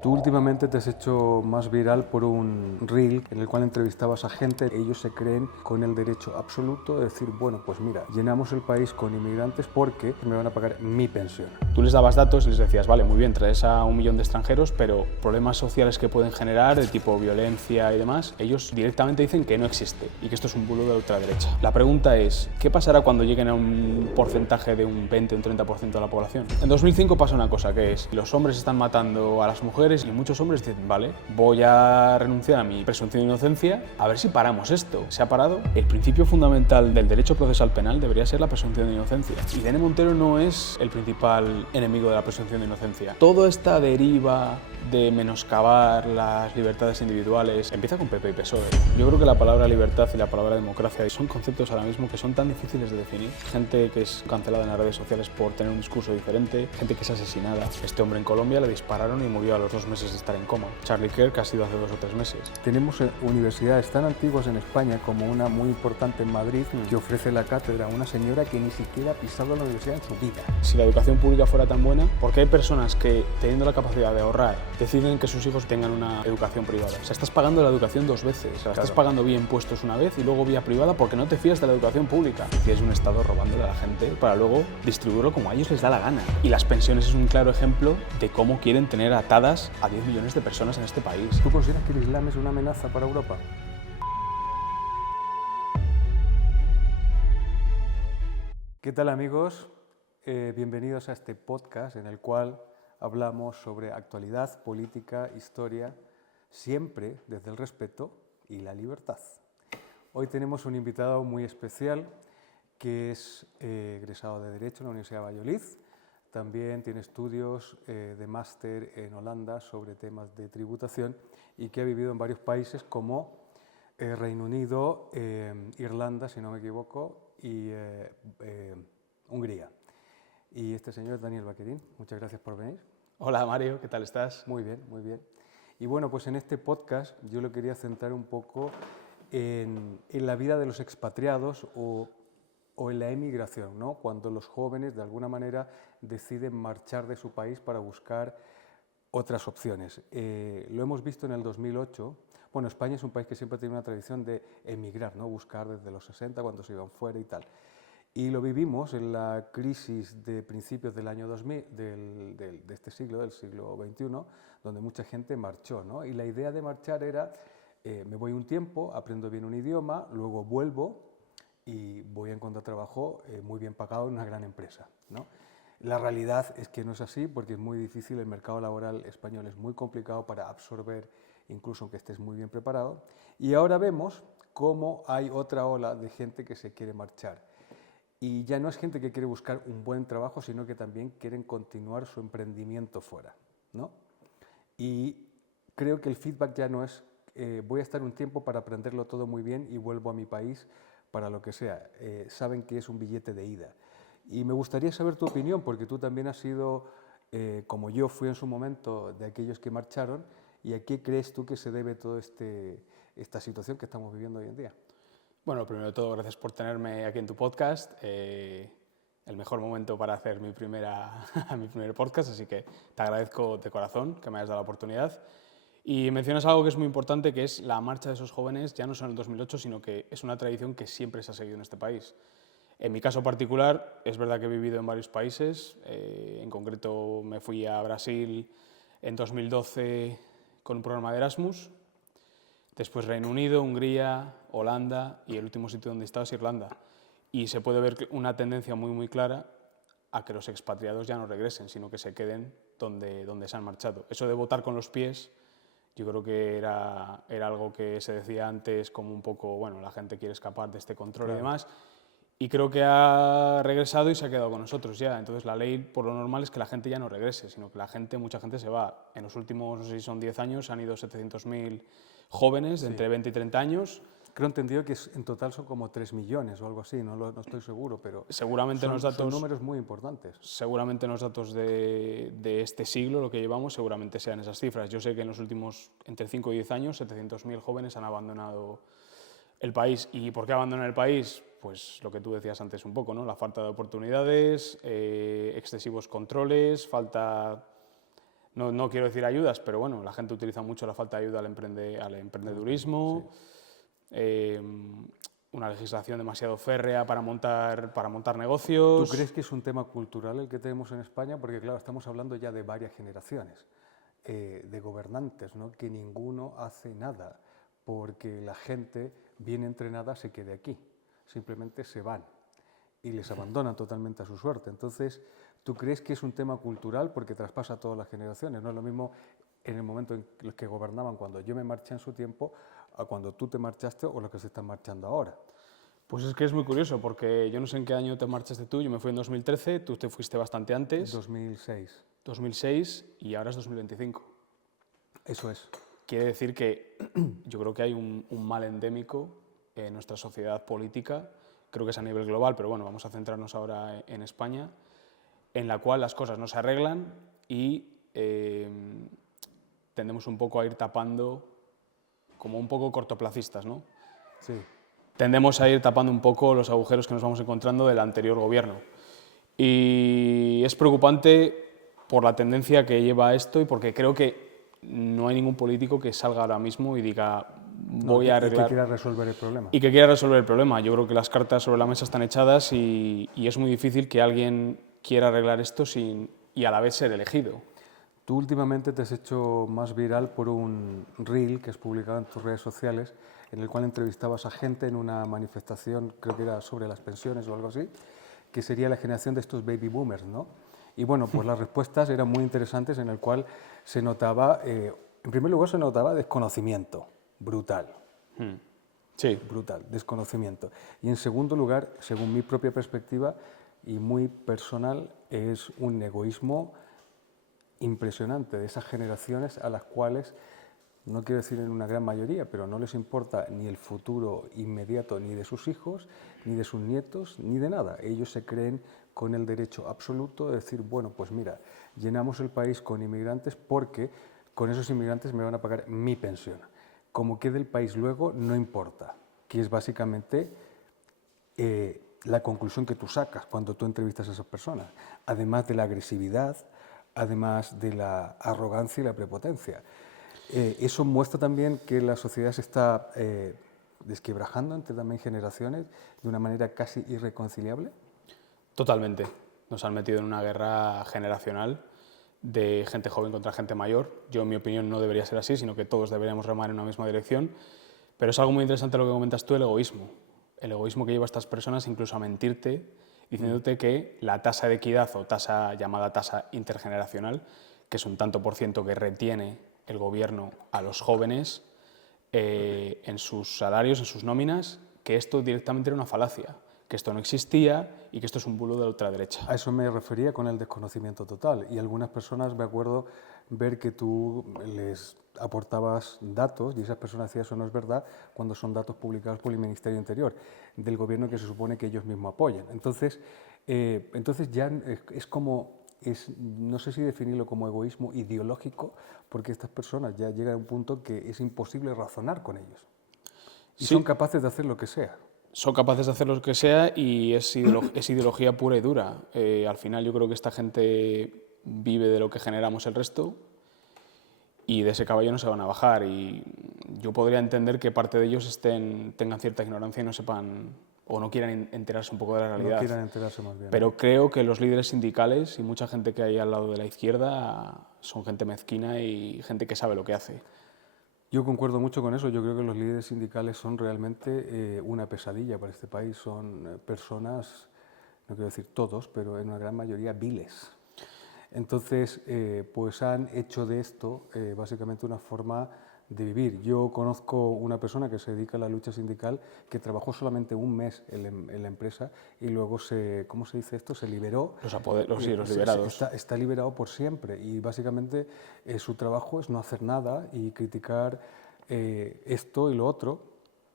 Tú últimamente te has hecho más viral por un reel en el cual entrevistabas a gente. Ellos se creen con el derecho absoluto de decir, bueno, pues mira, llenamos el país con inmigrantes porque me van a pagar mi pensión. Tú les dabas datos y les decías, vale, muy bien, traes a 1 millón de extranjeros, pero problemas sociales que pueden generar, de tipo violencia y demás, ellos directamente dicen que no existe y que esto es un bulo de la ultraderecha. La pregunta es, ¿qué pasará cuando lleguen a un porcentaje de un 20 o un 30% de la población? En 2005 pasa una cosa, que es, los hombres están matando a las mujeres y muchos hombres dicen, vale, voy a renunciar a mi presunción de inocencia, a ver si paramos esto. ¿Se ha parado? El principio fundamental del derecho procesal penal debería ser la presunción de inocencia. Irene Montero no es el principal enemigo de la presunción de inocencia. Toda esta deriva de menoscabar las libertades individuales empieza con PP y PSOE. Yo creo que la palabra libertad y la palabra democracia son conceptos ahora mismo que son tan difíciles de definir. Gente que es cancelada en las redes sociales por tener un discurso diferente, gente que es asesinada. Este hombre en Colombia le dispararon y murió a los 2 meses de estar en coma. Charlie Kirk ha sido hace 2 o 3 meses. Tenemos universidades tan antiguas en España como una muy importante en Madrid que ofrece la cátedra a una señora que ni siquiera ha pisado la universidad en su vida. Si la educación pública fuera tan buena, ¿por qué hay personas que, teniendo la capacidad de ahorrar, deciden que sus hijos tengan una educación privada? O sea, estás pagando la educación 2 veces. O sea, estás pagando vía impuestos una vez y luego vía privada porque no te fías de la educación pública. Tienes un Estado robándole a la gente para luego distribuirlo como a ellos les da la gana. Y las pensiones es un claro ejemplo de cómo quieren tener atadas a 10 millones de personas en este país. ¿Tú consideras que el Islam es una amenaza para Europa? ¿Qué tal, amigos? Bienvenidos a este podcast en el cual hablamos sobre actualidad, política, historia, siempre desde el respeto y la libertad. Hoy tenemos un invitado muy especial que es egresado de Derecho en la Universidad de Valladolid. También tiene estudios de máster en Holanda sobre temas de tributación y que ha vivido en varios países como Reino Unido, Irlanda, si no me equivoco, y Hungría. Y este señor es Daniel Baquerín. Muchas gracias por venir. Hola Mario, ¿qué tal estás? Muy bien, muy bien. Y bueno, pues en este podcast yo lo quería centrar un poco en la vida de los expatriados o en la emigración, ¿no? Cuando los jóvenes de alguna manera deciden marchar de su país para buscar otras opciones. Lo hemos visto en el 2008. Bueno, España es un país que siempre tiene una tradición de emigrar, ¿no? Buscar desde los 60 cuando se iban fuera y tal. Y lo vivimos en la crisis de principios del año 2000, de este siglo, del siglo XXI, donde mucha gente marchó, ¿no? Y la idea de marchar era, me voy un tiempo, aprendo bien un idioma, luego vuelvo y voy a encontrar trabajo muy bien pagado en una gran empresa, ¿no? La realidad es que no es así porque es muy difícil, el mercado laboral español es muy complicado para absorber, incluso aunque estés muy bien preparado. Y ahora vemos cómo hay otra ola de gente que se quiere marchar. Y ya no es gente que quiere buscar un buen trabajo, sino que también quieren continuar su emprendimiento fuera, ¿no? Y creo que el feedback ya no es voy a estar un tiempo para aprenderlo todo muy bien y vuelvo a mi país para lo que sea. Saben que es un billete de ida. Y me gustaría saber tu opinión, porque tú también has sido, como yo fui en su momento, de aquellos que marcharon. ¿Y a qué crees tú que se debe toda esta situación que estamos viviendo hoy en día? Bueno, primero de todo, gracias por tenerme aquí en tu podcast. El mejor momento para hacer mi primer podcast, así que te agradezco de corazón que me hayas dado la oportunidad. Y mencionas algo que es muy importante, que es la marcha de esos jóvenes, ya no solo en el 2008, sino que es una tradición que siempre se ha seguido en este país. En mi caso particular, es verdad que he vivido en varios países, en concreto me fui a Brasil en 2012 con un programa de Erasmus, después Reino Unido, Hungría, Holanda y el último sitio donde he estado es Irlanda. Y se puede ver una tendencia muy clara a que los expatriados ya no regresen, sino que se queden donde se han marchado. Eso de votar con los pies, yo creo que era algo que se decía antes como un poco, bueno, la gente quiere escapar de este control y demás, y creo que ha regresado y se ha quedado con nosotros ya. Entonces la ley, por lo normal, es que la gente ya no regrese, sino que mucha gente se va. En los últimos, no sé si son 10 años, han ido 700.000 jóvenes de entre 20 y 30 años. Creo entendido que en total son como 3 millones o algo así, no estoy seguro, pero seguramente son números muy importantes. Seguramente en los datos de este siglo, lo que llevamos, seguramente sean esas cifras. Yo sé que en los últimos entre 5 y 10 años, 700.000 jóvenes han abandonado el país. ¿Y por qué abandonan el país? Pues lo que tú decías antes un poco, ¿no? La falta de oportunidades, excesivos controles, falta no quiero decir ayudas, pero bueno, la gente utiliza mucho la falta de ayuda al emprendedurismo, una legislación demasiado férrea para montar negocios. ¿Tú crees que es un tema cultural el que tenemos en España? Porque claro, estamos hablando ya de varias generaciones de gobernantes, ¿no? Que ninguno hace nada porque la gente bien entrenada se quede aquí, simplemente se van y les abandonan totalmente a su suerte. Entonces, ¿tú crees que es un tema cultural porque traspasa a todas las generaciones? No es lo mismo en el momento en los que gobernaban cuando yo me marché en su tiempo a cuando tú te marchaste o los que se están marchando ahora. Pues es que es muy curioso, porque yo no sé en qué año te marchaste tú, yo me fui en 2013, tú te fuiste bastante antes. 2006. 2006 y ahora es 2025. Eso es. Quiere decir que yo creo que hay un mal endémico en nuestra sociedad política, creo que es a nivel global, pero bueno, vamos a centrarnos ahora en España, en la cual las cosas no se arreglan y tendemos un poco a ir tapando, como un poco cortoplacistas, ¿no? Sí. Tendemos a ir tapando un poco los agujeros que nos vamos encontrando del anterior gobierno. Y es preocupante por la tendencia que lleva esto y porque creo que no hay ningún político que salga ahora mismo y diga voy a arreglar... Y que quiera resolver el problema. Y que quiera resolver el problema. Yo creo que las cartas sobre la mesa están echadas y es muy difícil que alguien quiera arreglar esto y a la vez ser elegido. Tú últimamente te has hecho más viral por un reel que has publicado en tus redes sociales en el cual entrevistabas a gente en una manifestación, creo que era sobre las pensiones o algo así, que sería la generación de estos baby boomers, ¿no? Y bueno, pues las respuestas eran muy interesantes en el cual se notaba, en primer lugar se notaba desconocimiento, brutal. Sí. Brutal, desconocimiento. Y en segundo lugar, según mi propia perspectiva y muy personal, es un egoísmo impresionante de esas generaciones a las cuales, no quiero decir en una gran mayoría, pero no les importa ni el futuro inmediato ni de sus hijos, ni de sus nietos, ni de nada. Ellos se creen con el derecho absoluto de decir, bueno, pues mira, llenamos el país con inmigrantes porque con esos inmigrantes me van a pagar mi pensión. Como quede el país luego, no importa, que es básicamente la conclusión que tú sacas cuando tú entrevistas a esas personas, además de la agresividad, además de la arrogancia y la prepotencia. Eso muestra también que la sociedad se está desquebrajando entre también generaciones de una manera casi irreconciliable. Totalmente. Nos han metido en una guerra generacional de gente joven contra gente mayor. Yo, en mi opinión, no debería ser así, sino que todos deberíamos remar en una misma dirección. Pero es algo muy interesante lo que comentas tú, el egoísmo. El egoísmo que lleva a estas personas incluso a mentirte, diciéndote que la tasa de equidad o llamada tasa intergeneracional, que es un tanto por ciento que retiene el gobierno a los jóvenes en sus salarios, en sus nóminas, que esto directamente era una falacia, que esto no existía y que esto es un bulo de la ultraderecha. A eso me refería con el desconocimiento total. Y algunas personas, me acuerdo ver que tú les aportabas datos y esas personas decían eso no es verdad cuando son datos publicados por el Ministerio del Interior del gobierno que se supone que ellos mismos apoyan. Entonces ya es como, no sé si definirlo como egoísmo ideológico, porque estas personas ya llegan a un punto que es imposible razonar con ellos. Y sí, son capaces de hacer lo que sea. Son capaces de hacer lo que sea y es ideología pura y dura. Al final yo creo que esta gente vive de lo que generamos el resto y de ese caballo no se van a bajar. Y yo podría entender que parte de ellos tengan cierta ignorancia y no sepan o no quieran enterarse un poco de la realidad. No quieran enterarse más bien. Pero creo que los líderes sindicales y mucha gente que hay al lado de la izquierda son gente mezquina y gente que sabe lo que hace. Yo concuerdo mucho con eso. Yo creo que los líderes sindicales son realmente una pesadilla para este país. Son personas, no quiero decir todos, pero en una gran mayoría viles. Entonces, pues han hecho de esto básicamente una forma de vivir. Yo conozco una persona que se dedica a la lucha sindical que trabajó solamente un mes en la empresa y luego ¿cómo se dice esto? Se liberó. Los liberados. Está liberado por siempre y básicamente su trabajo es no hacer nada y criticar esto y lo otro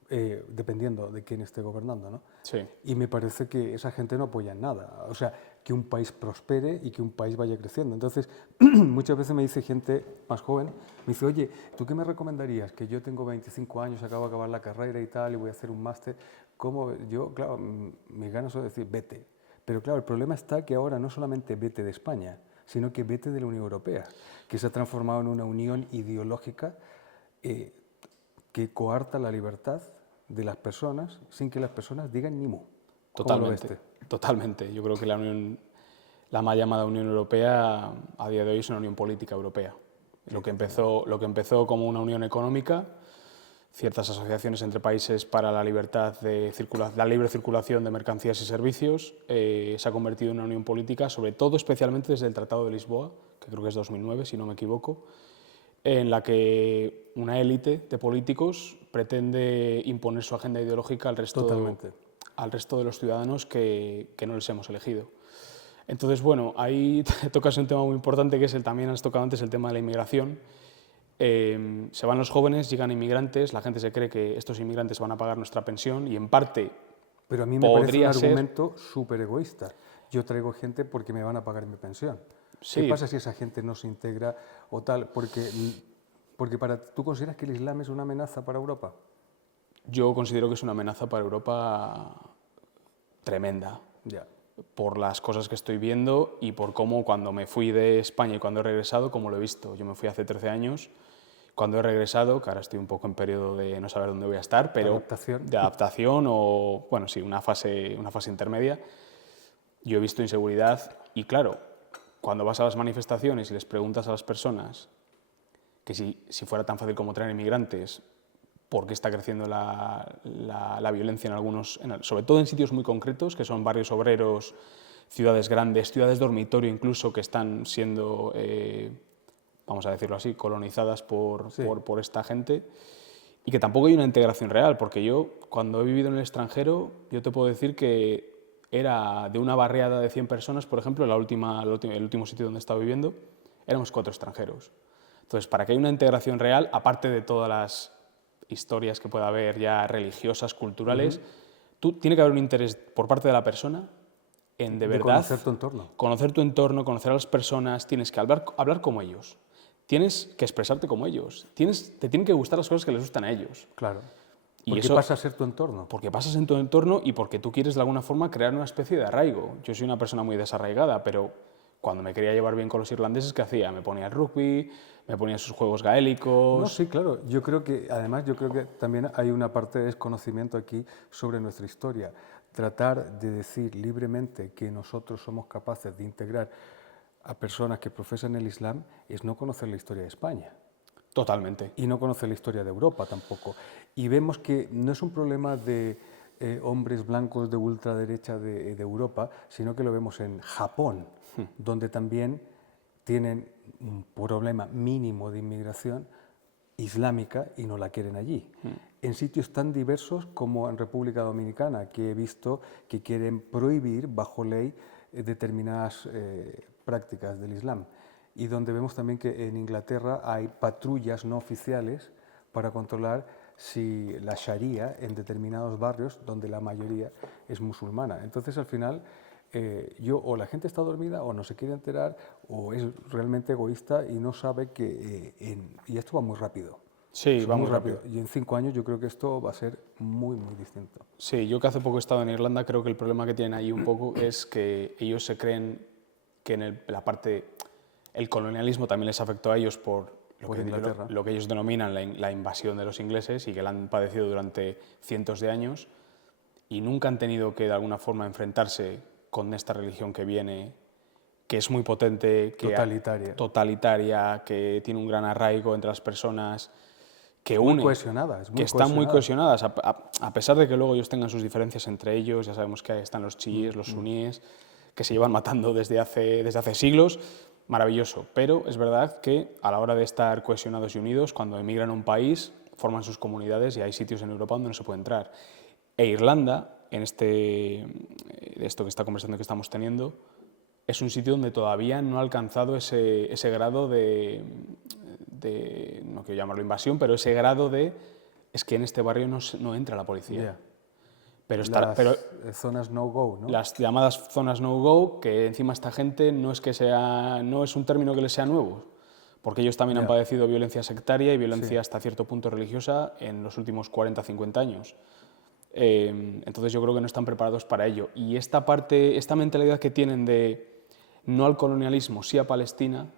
dependiendo de quién esté gobernando, ¿no? Sí. Y me parece que esa gente no apoya en nada. O sea, que un país prospere y que un país vaya creciendo. Entonces, muchas veces me dice gente más joven, me dice, oye, ¿tú qué me recomendarías? Que yo tengo 25 años, acabo de acabar la carrera y tal, y voy a hacer un máster. ¿Cómo? Yo, claro, mis ganas son decir, vete. Pero claro, el problema está que ahora no solamente vete de España, sino que vete de la Unión Europea, que se ha transformado en una unión ideológica que coarta la libertad de las personas sin que las personas digan ni mu. ¿Cómo lo ves Totalmente, tú? totalmente. Yo creo que la mal llamada Unión Europea a día de hoy es una unión política europea. Lo que empezó como una unión económica, ciertas asociaciones entre países para la libertad la libre circulación de mercancías y servicios, se ha convertido en una unión política, sobre todo especialmente desde el Tratado de Lisboa, que creo que es 2009, si no me equivoco, en la que una élite de políticos pretende imponer su agenda ideológica al resto de los ciudadanos que no les hemos elegido. Entonces, bueno, ahí tocas un tema muy importante que es también has tocado antes, el tema de la inmigración. Se van los jóvenes, llegan inmigrantes, la gente se cree que estos inmigrantes van a pagar nuestra pensión y en parte Pero a mí me parece un podría ser... argumento súper egoísta. Yo traigo gente porque me van a pagar mi pensión. Sí. ¿Qué pasa si esa gente no se integra o tal? Porque ¿tú consideras que el Islam es una amenaza para Europa? Yo considero que es una amenaza para Europa tremenda. Ya. Por las cosas que estoy viendo y por cómo cuando me fui de España y cuando he regresado, como lo he visto. Yo me fui hace 13 años, cuando he regresado, que ahora estoy un poco en periodo de no saber dónde voy a estar, pero de adaptación o, bueno, sí, una fase intermedia, yo he visto inseguridad y claro, cuando vas a las manifestaciones y les preguntas a las personas que si fuera tan fácil como traer inmigrantes, por qué está creciendo la violencia en algunos, sobre todo en sitios muy concretos, que son barrios obreros, ciudades grandes, ciudades dormitorio incluso, que están siendo, vamos a decirlo así, colonizadas por esta gente, y que tampoco hay una integración real, porque yo, cuando he vivido en el extranjero, yo te puedo decir que era de una barriada de 100 personas, por ejemplo, el último sitio donde he estado viviendo, éramos 4 extranjeros. Entonces, para que haya una integración real, aparte de todas las historias que pueda haber ya religiosas, culturales, tiene que haber un interés por parte de la persona en de verdad conocer tu entorno. Conocer tu entorno, conocer a las personas, tienes que hablar como ellos, tienes que expresarte como ellos, te tienen que gustar las cosas que les gustan a ellos. Claro. Y porque eso pasa a ser tu entorno. Porque pasas en tu entorno y porque tú quieres de alguna forma crear una especie de arraigo. Yo soy una persona muy desarraigada, pero cuando me quería llevar bien con los irlandeses, ¿qué hacía? Me ponía el rugby, me ponía sus juegos gaélicos... No, sí, claro. Además, yo creo que también hay una parte de desconocimiento aquí sobre nuestra historia. Tratar de decir libremente que nosotros somos capaces de integrar a personas que profesan el Islam es no conocer la historia de España. Totalmente. Y no conocer la historia de Europa tampoco. Y vemos que no es un problema de hombres blancos de ultraderecha de Europa, sino que lo vemos en Japón, donde también tienen un problema mínimo de inmigración islámica y no la quieren allí. En sitios tan diversos como en República Dominicana, que he visto que quieren prohibir bajo ley determinadas prácticas del Islam. Y donde vemos también que en Inglaterra hay patrullas no oficiales para controlar si la Sharia en determinados barrios donde la mayoría es musulmana. Entonces, al final, o la gente está dormida o no se quiere enterar o es realmente egoísta y no sabe que... y esto va muy rápido. Sí, va muy rápido. Y en 5 años yo creo que esto va a ser muy, muy distinto. Sí, yo que hace poco he estado en Irlanda, creo que el problema que tienen ahí un poco es que ellos se creen que en la parte... El colonialismo también les afectó a ellos por lo que ellos denominan la invasión de los ingleses y que la han padecido durante cientos de años y nunca han tenido que de alguna forma enfrentarse con esta religión que viene, que es muy potente, totalitaria, que tiene un gran arraigo entre las personas, que une, que están muy cohesionadas, a pesar de que luego ellos tengan sus diferencias entre ellos. Ya sabemos que ahí están los chiíes, los suníes, que se llevan matando desde hace siglos. Maravilloso, pero es verdad que a la hora de estar cohesionados y unidos, cuando emigran a un país, forman sus comunidades y hay sitios en Europa donde no se puede entrar. E Irlanda, en esto que esta conversación que estamos teniendo, es un sitio donde todavía no ha alcanzado ese grado de, no quiero llamarlo invasión, pero ese grado de, es que en este barrio no entra la policía. Yeah. Pero zonas no-go, ¿no? Las llamadas zonas no-go, que encima esta gente no es un término que les sea nuevo, porque ellos también han padecido violencia sectaria y violencia hasta cierto punto religiosa en los últimos 40-50 años. Entonces yo creo que no están preparados para ello. Y esta mentalidad que tienen de no al colonialismo, sí a Palestina,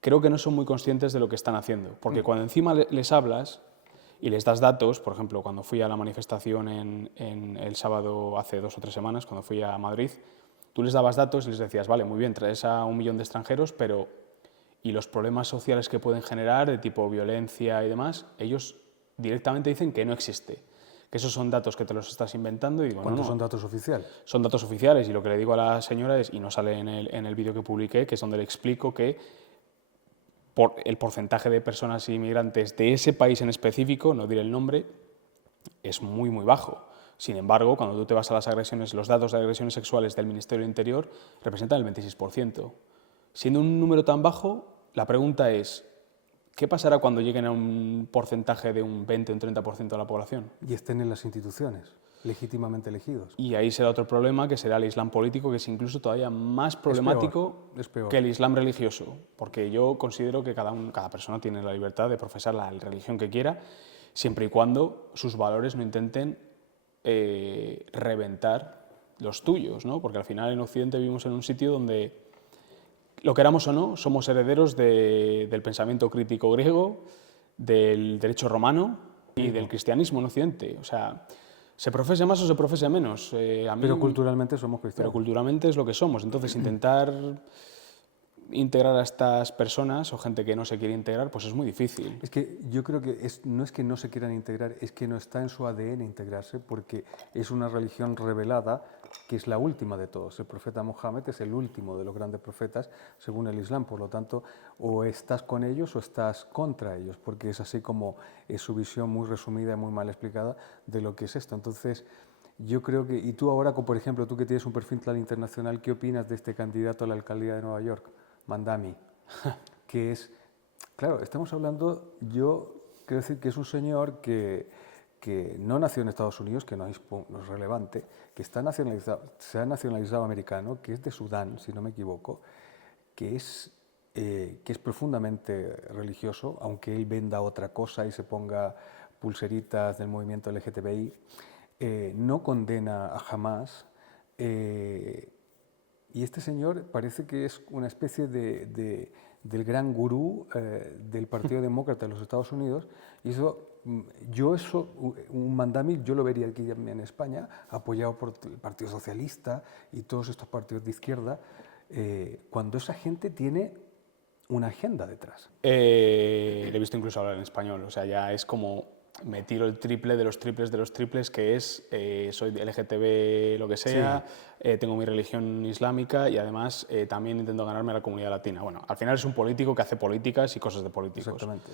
creo que no son muy conscientes de lo que están haciendo. Porque cuando encima les hablas y les das datos, por ejemplo, cuando fui a la manifestación en el sábado hace 2 o 3 semanas, cuando fui a Madrid, tú les dabas datos y les decías, vale, muy bien, traes a 1 millón de extranjeros, pero ¿y los problemas sociales que pueden generar de tipo violencia y demás? Ellos directamente dicen que no existe, que esos son datos que te los estás inventando. Y digo, ¿Cuántos no, son datos oficiales? son datos oficiales, y lo que le digo a la señora es, y no sale en el vídeo que publiqué, que es donde le explico que el porcentaje de personas inmigrantes de ese país en específico, no diré el nombre, es muy, muy bajo. Sin embargo, cuando tú te vas a las agresiones, los datos de agresiones sexuales del Ministerio del Interior representan el 26%. Siendo un número tan bajo, la pregunta es, ¿qué pasará cuando lleguen a un porcentaje de un 20 o un 30% de la población? Y estén en las instituciones, legítimamente elegidos. Y ahí será otro problema, que será el Islam político, que es incluso todavía más problemático es peor. que el Islam religioso, porque yo considero que cada persona tiene la libertad de profesar la religión que quiera, siempre y cuando sus valores no intenten reventar los tuyos, ¿no? Porque al final en Occidente vivimos en un sitio donde, lo queramos o no, somos herederos del pensamiento crítico griego, del derecho romano y del cristianismo en Occidente. O sea, se profese más o se profese menos. Pero culturalmente somos Pero cristianos. culturalmente es lo que somos. Entonces, intentar integrar a estas personas o gente que no se quiere integrar, pues es muy difícil. Es que yo creo que no es que no se quieran integrar, es que no está en su ADN integrarse, porque es una religión revelada que es la última de todos. El profeta Mohammed es el último de los grandes profetas según el Islam. Por lo tanto, o estás con ellos o estás contra ellos, porque es así como es su visión muy resumida y muy mal explicada de lo que es esto. Entonces, yo creo que, y tú ahora, por ejemplo, tú que tienes un perfil tan internacional, ¿qué opinas de este candidato a la alcaldía de Nueva York, Mandami? Que es, claro, estamos hablando, yo quiero decir que es un señor que no nació en Estados Unidos, que no es relevante, que está nacionalizado, se ha nacionalizado americano, que es de Sudán, si no me equivoco, que es profundamente religioso, aunque él venda otra cosa y se ponga pulseritas del movimiento LGTBI, no condena a Hamas, y este señor parece que es una especie del gran gurú del Partido Demócrata de los Estados Unidos, y un Mandami, yo lo vería aquí en España, apoyado por el Partido Socialista y todos estos partidos de izquierda, cuando esa gente tiene una agenda detrás. Le he visto incluso hablar en español, o sea, ya es como me tiro el triple de los triples de los triples, que es soy LGTB, lo que sea, sí. Tengo mi religión islámica y además también intento ganarme a la comunidad latina. Bueno, al final es un político que hace políticas y cosas de políticos. Exactamente.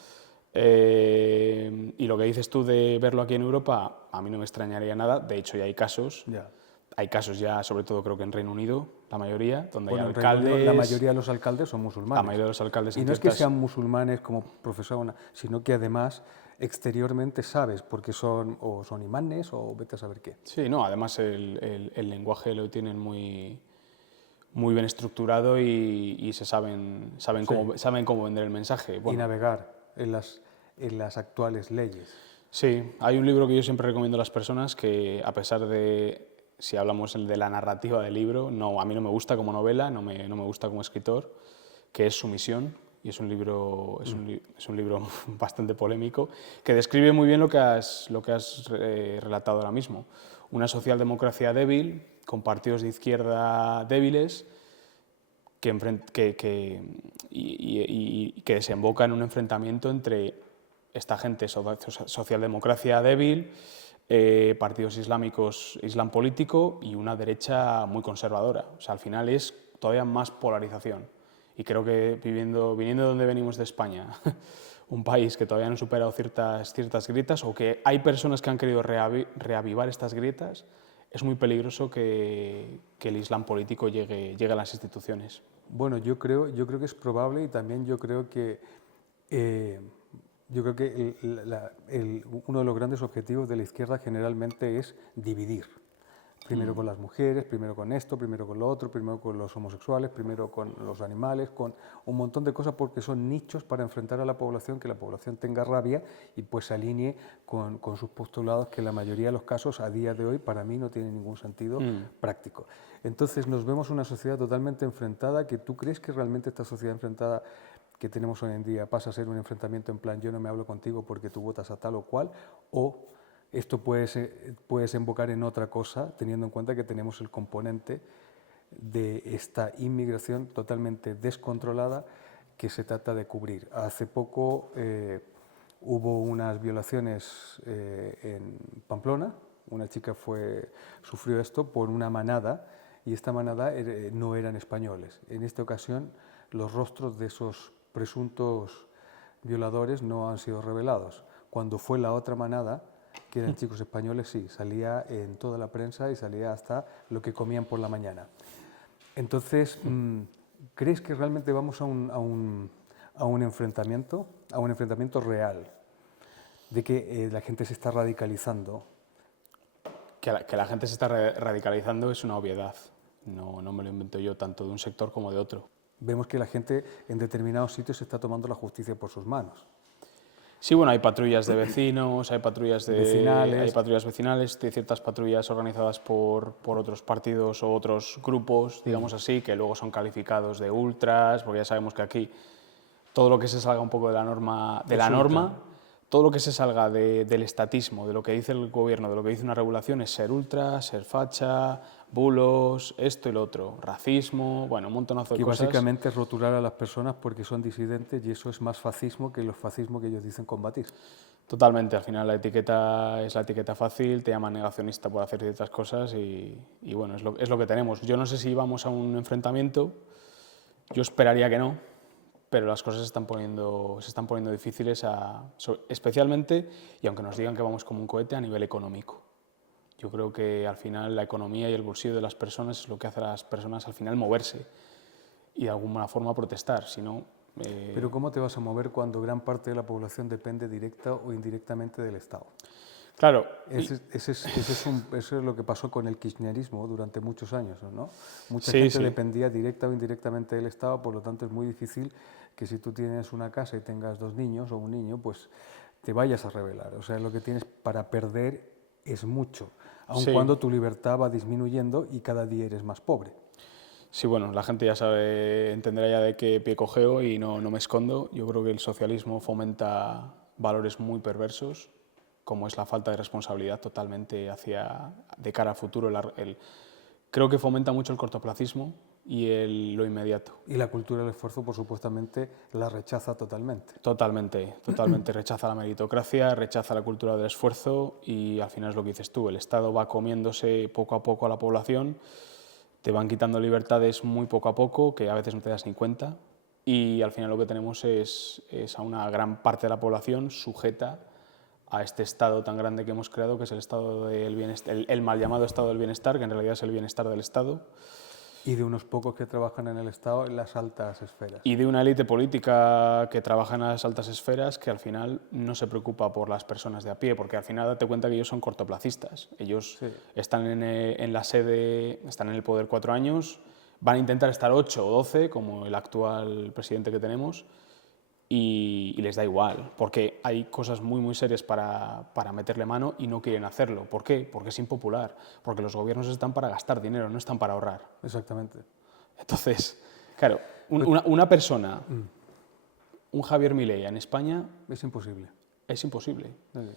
Y lo que dices tú de verlo aquí en Europa, a mí no me extrañaría nada. De hecho, ya hay casos. Ya. Hay casos ya, sobre todo creo que en Reino Unido, la mayoría, donde bueno, hay alcaldes... La mayoría de los alcaldes son musulmanes. La mayoría de los alcaldes... Y no es que sean musulmanes como profesor, sino que además exteriormente sabes, porque son imanes o vete a saber qué. Sí, no, además el lenguaje lo tienen muy bien estructurado y se saben cómo vender el mensaje. Bueno, y navegar en las actuales leyes. Sí, hay un libro que yo siempre recomiendo a las personas que, a pesar de, si hablamos de la narrativa del libro, a mí no me gusta como novela, no me gusta como escritor, que es Sumisión, y es un libro bastante polémico, que describe muy bien lo que has relatado ahora mismo. Una socialdemocracia débil, con partidos de izquierda débiles, que desemboca en un enfrentamiento entre esta gente, socialdemocracia débil, partidos islámicos, islam político y una derecha muy conservadora. O sea, al final es todavía más polarización. Y creo que viniendo de donde venimos de España, un país que todavía no ha superado ciertas grietas, o que hay personas que han querido reavivar estas grietas, es muy peligroso que el islam político llegue a las instituciones. Bueno, yo creo que es probable, y también yo creo que uno de los grandes objetivos de la izquierda generalmente es dividir. Primero con las mujeres, primero con esto, primero con lo otro, primero con los homosexuales, primero con los animales, con un montón de cosas porque son nichos para enfrentar a la población, que la población tenga rabia y pues se alinee con sus postulados que en la mayoría de los casos a día de hoy para mí no tienen ningún sentido práctico. Entonces nos vemos una sociedad totalmente enfrentada, que tú crees que realmente esta sociedad enfrentada que tenemos hoy en día pasa a ser un enfrentamiento en plan yo no me hablo contigo porque tú votas a tal o cual, o esto puede desembocar en otra cosa, teniendo en cuenta que tenemos el componente de esta inmigración totalmente descontrolada que se trata de cubrir. Hace poco hubo unas violaciones en Pamplona, una chica sufrió esto por una manada y esta manada no eran españoles. En esta ocasión los rostros de esos presuntos violadores no han sido revelados. Cuando fue la otra manada, que eran chicos españoles, sí, salía en toda la prensa y salía hasta lo que comían por la mañana. Entonces, ¿crees que realmente vamos a un enfrentamiento real? De que la gente se está radicalizando. Que la gente se está radicalizando es una obviedad. No me lo invento yo tanto de un sector como de otro. Vemos que la gente en determinados sitios está tomando la justicia por sus manos. Sí, bueno, hay patrullas de vecinos, hay patrullas vecinales, hay ciertas patrullas organizadas por otros partidos o otros grupos, digamos así, que luego son calificados de ultras, porque ya sabemos que aquí todo lo que se salga un poco de la norma, todo lo que se salga del estatismo, de lo que dice el gobierno, de lo que dice una regulación, es ser ultra, ser facha, bulos, esto y lo otro, racismo, bueno, un montonazo de cosas. Que básicamente es rotular a las personas porque son disidentes y eso es más fascismo que los fascismos que ellos dicen combatir. Totalmente, al final la etiqueta es la etiqueta fácil, te llaman negacionista por hacer ciertas cosas y bueno, es lo que tenemos. Yo no sé si vamos a un enfrentamiento, yo esperaría que no, pero las cosas se están poniendo difíciles, especialmente, y aunque nos digan que vamos como un cohete, a nivel económico. Yo creo que al final la economía y el bolsillo de las personas es lo que hace a las personas al final moverse y de alguna forma protestar, si no... Pero ¿cómo te vas a mover cuando gran parte de la población depende directa o indirectamente del Estado? Claro. Eso es lo que pasó con el kirchnerismo durante muchos años, ¿no? Mucha Sí, gente sí. dependía directa o indirectamente del Estado, por lo tanto es muy difícil que si tú tienes una casa y tengas 2 niños o un niño, pues te vayas a rebelar. O sea, lo que tienes para perder es mucho, aun Sí. cuando tu libertad va disminuyendo y cada día eres más pobre. Sí, bueno, la gente ya sabe, entenderá ya de qué pie cojeo y no me escondo. Yo creo que el socialismo fomenta valores muy perversos, como es la falta de responsabilidad totalmente de cara al futuro. Creo que fomenta mucho el cortoplacismo y lo inmediato. Y la cultura del esfuerzo, por supuestamente, la rechaza totalmente. Totalmente rechaza la meritocracia, rechaza la cultura del esfuerzo y al final es lo que dices tú, el Estado va comiéndose poco a poco a la población, te van quitando libertades muy poco a poco, que a veces no te das ni cuenta, y al final lo que tenemos es a una gran parte de la población sujeta a este estado tan grande que hemos creado, que es el estado del bienestar, el mal llamado estado del bienestar, que en realidad es el bienestar del Estado. Y de unos pocos que trabajan en el Estado en las altas esferas. Y de una élite política que trabaja en las altas esferas que al final no se preocupa por las personas de a pie, porque al final date cuenta que ellos son cortoplacistas. Ellos están en la sede, están en el poder 4 años, van a intentar estar 8 o 12, como el actual presidente que tenemos, y les da igual, porque hay cosas muy serias para meterle mano y no quieren hacerlo. ¿Por qué? Porque es impopular, porque los gobiernos están para gastar dinero, no están para ahorrar. Exactamente. Entonces, claro, una persona, un Javier Milei en España... Es imposible. Es imposible. Okay.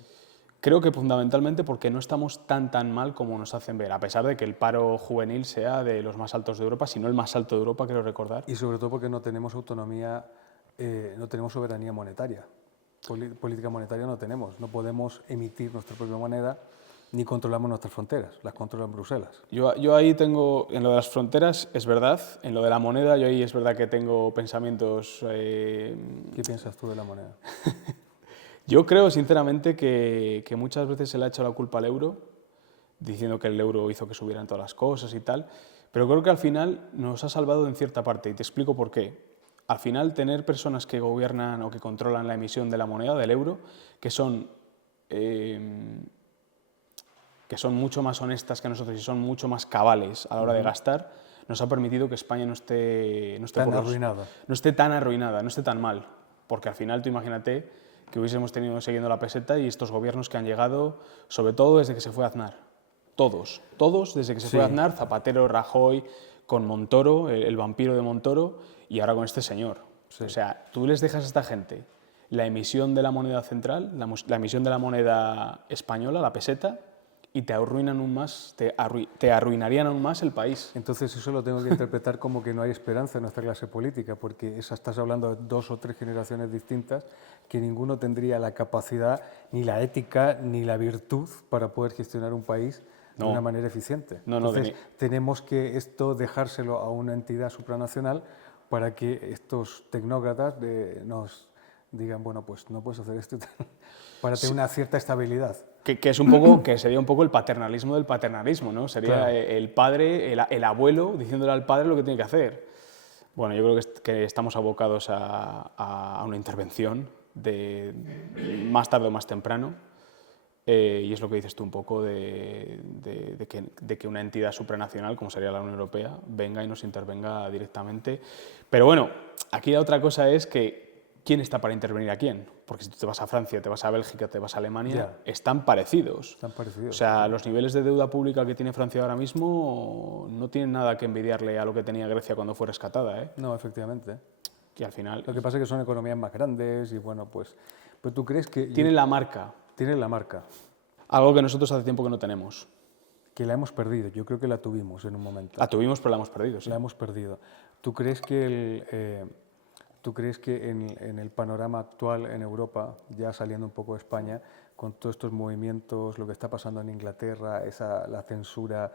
Creo que fundamentalmente porque no estamos tan mal como nos hacen ver, a pesar de que el paro juvenil sea de los más altos de Europa, si no el más alto de Europa, creo recordar. Y sobre todo porque no tenemos autonomía, no tenemos soberanía monetaria. Política monetaria no tenemos. No podemos emitir nuestra propia moneda ni controlamos nuestras fronteras. Las controla Bruselas. Yo ahí tengo, en lo de las fronteras es verdad, en lo de la moneda yo ahí es verdad que tengo pensamientos... ¿Qué piensas tú de la moneda? Yo creo sinceramente que muchas veces se le ha hecho la culpa al euro, diciendo que el euro hizo que subieran todas las cosas y tal, pero creo que al final nos ha salvado en cierta parte y te explico por qué. Al final tener personas que gobiernan o que controlan la emisión de la moneda, del euro, que son que son mucho más honestas que nosotros y son mucho más cabales a la hora de gastar, nos ha permitido que España no esté Tan arruinada. no esté tan arruinada, no esté tan mal. Porque al final tú imagínate que hubiésemos tenido siguiendo la peseta y estos gobiernos que han llegado, sobre todo desde que se fue Aznar. Todos desde que se fue Aznar, Zapatero, Rajoy, con Montoro, el vampiro de Montoro, y ahora con este señor. O sea, tú les dejas a esta gente la emisión de la moneda central, la emisión de la moneda española, la peseta, y te arruinan aún más, te arruinarían aún más el país. Entonces eso lo tengo que interpretar como que no hay esperanza en nuestra clase política, porque estás hablando de 2 o 3 generaciones distintas que ninguno tendría la capacidad, ni la ética, ni la virtud para poder gestionar un país de una manera eficiente. Entonces tenemos que esto dejárselo a una entidad supranacional para que estos tecnócratas nos digan, bueno, pues no puedes hacer esto, para tener una cierta estabilidad. Que es un poco, que sería un poco el paternalismo del paternalismo, ¿no? Sería el padre, el abuelo diciéndole al padre lo que tiene que hacer. Bueno, yo creo que estamos abocados a una intervención más tarde o más temprano, y es lo que dices tú un poco de que una entidad supranacional, como sería la Unión Europea, venga y nos intervenga directamente. Pero bueno, aquí la otra cosa es que ¿quién está para intervenir a quién? Porque si tú te vas a Francia, te vas a Bélgica, te vas a Alemania, están parecidos. Están parecidos. O sea, los niveles de deuda pública que tiene Francia ahora mismo no tienen nada que envidiarle a lo que tenía Grecia cuando fue rescatada, ¿eh? No, efectivamente. Y al final... Lo que pasa es que son economías más grandes y bueno, pues ¿tú crees que...? Tienen la marca. Tienen la marca. Algo que nosotros hace tiempo que no tenemos. Que la hemos perdido. Yo creo que la tuvimos en un momento. La tuvimos, pero la hemos perdido, sí. La hemos perdido. ¿Tú crees que en el panorama actual en Europa, ya saliendo un poco de España, con todos estos movimientos, lo que está pasando en Inglaterra, la censura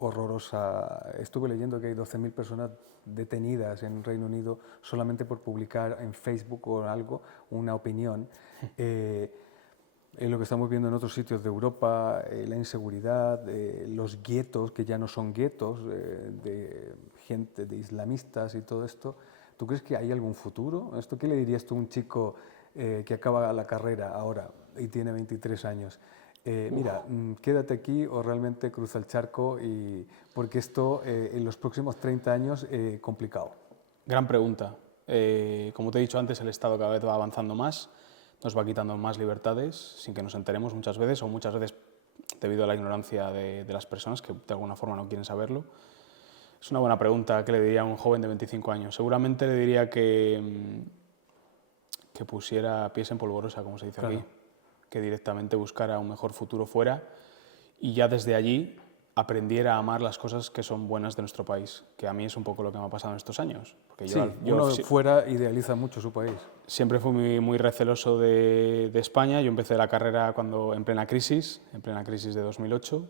horrorosa, estuve leyendo que hay 12.000 personas detenidas en Reino Unido solamente por publicar en Facebook o algo una opinión, lo que estamos viendo en otros sitios de Europa, la inseguridad, los guetos, que ya no son guetos, de gente, de islamistas y todo esto. ¿Tú crees que hay algún futuro? ¿Esto qué le dirías tú a un chico que acaba la carrera ahora y tiene 23 años? Mira, quédate aquí o realmente cruza el charco, porque esto en los próximos 30 años complicado. Gran pregunta. Como te he dicho antes, el Estado cada vez va avanzando más, nos va quitando más libertades sin que nos enteremos muchas veces, o muchas veces debido a la ignorancia de las personas que de alguna forma no quieren saberlo. Es una buena pregunta. ¿Qué le diría a un joven de 25 años? Seguramente le diría que pusiera pies en polvorosa, como se dice aquí, que directamente buscara un mejor futuro fuera y ya desde allí aprendiera a amar las cosas que son buenas de nuestro país, que a mí es un poco lo que me ha pasado en estos años. Porque uno fuera idealiza mucho su país. Siempre fui muy receloso de España. Yo empecé la carrera en plena crisis de 2008.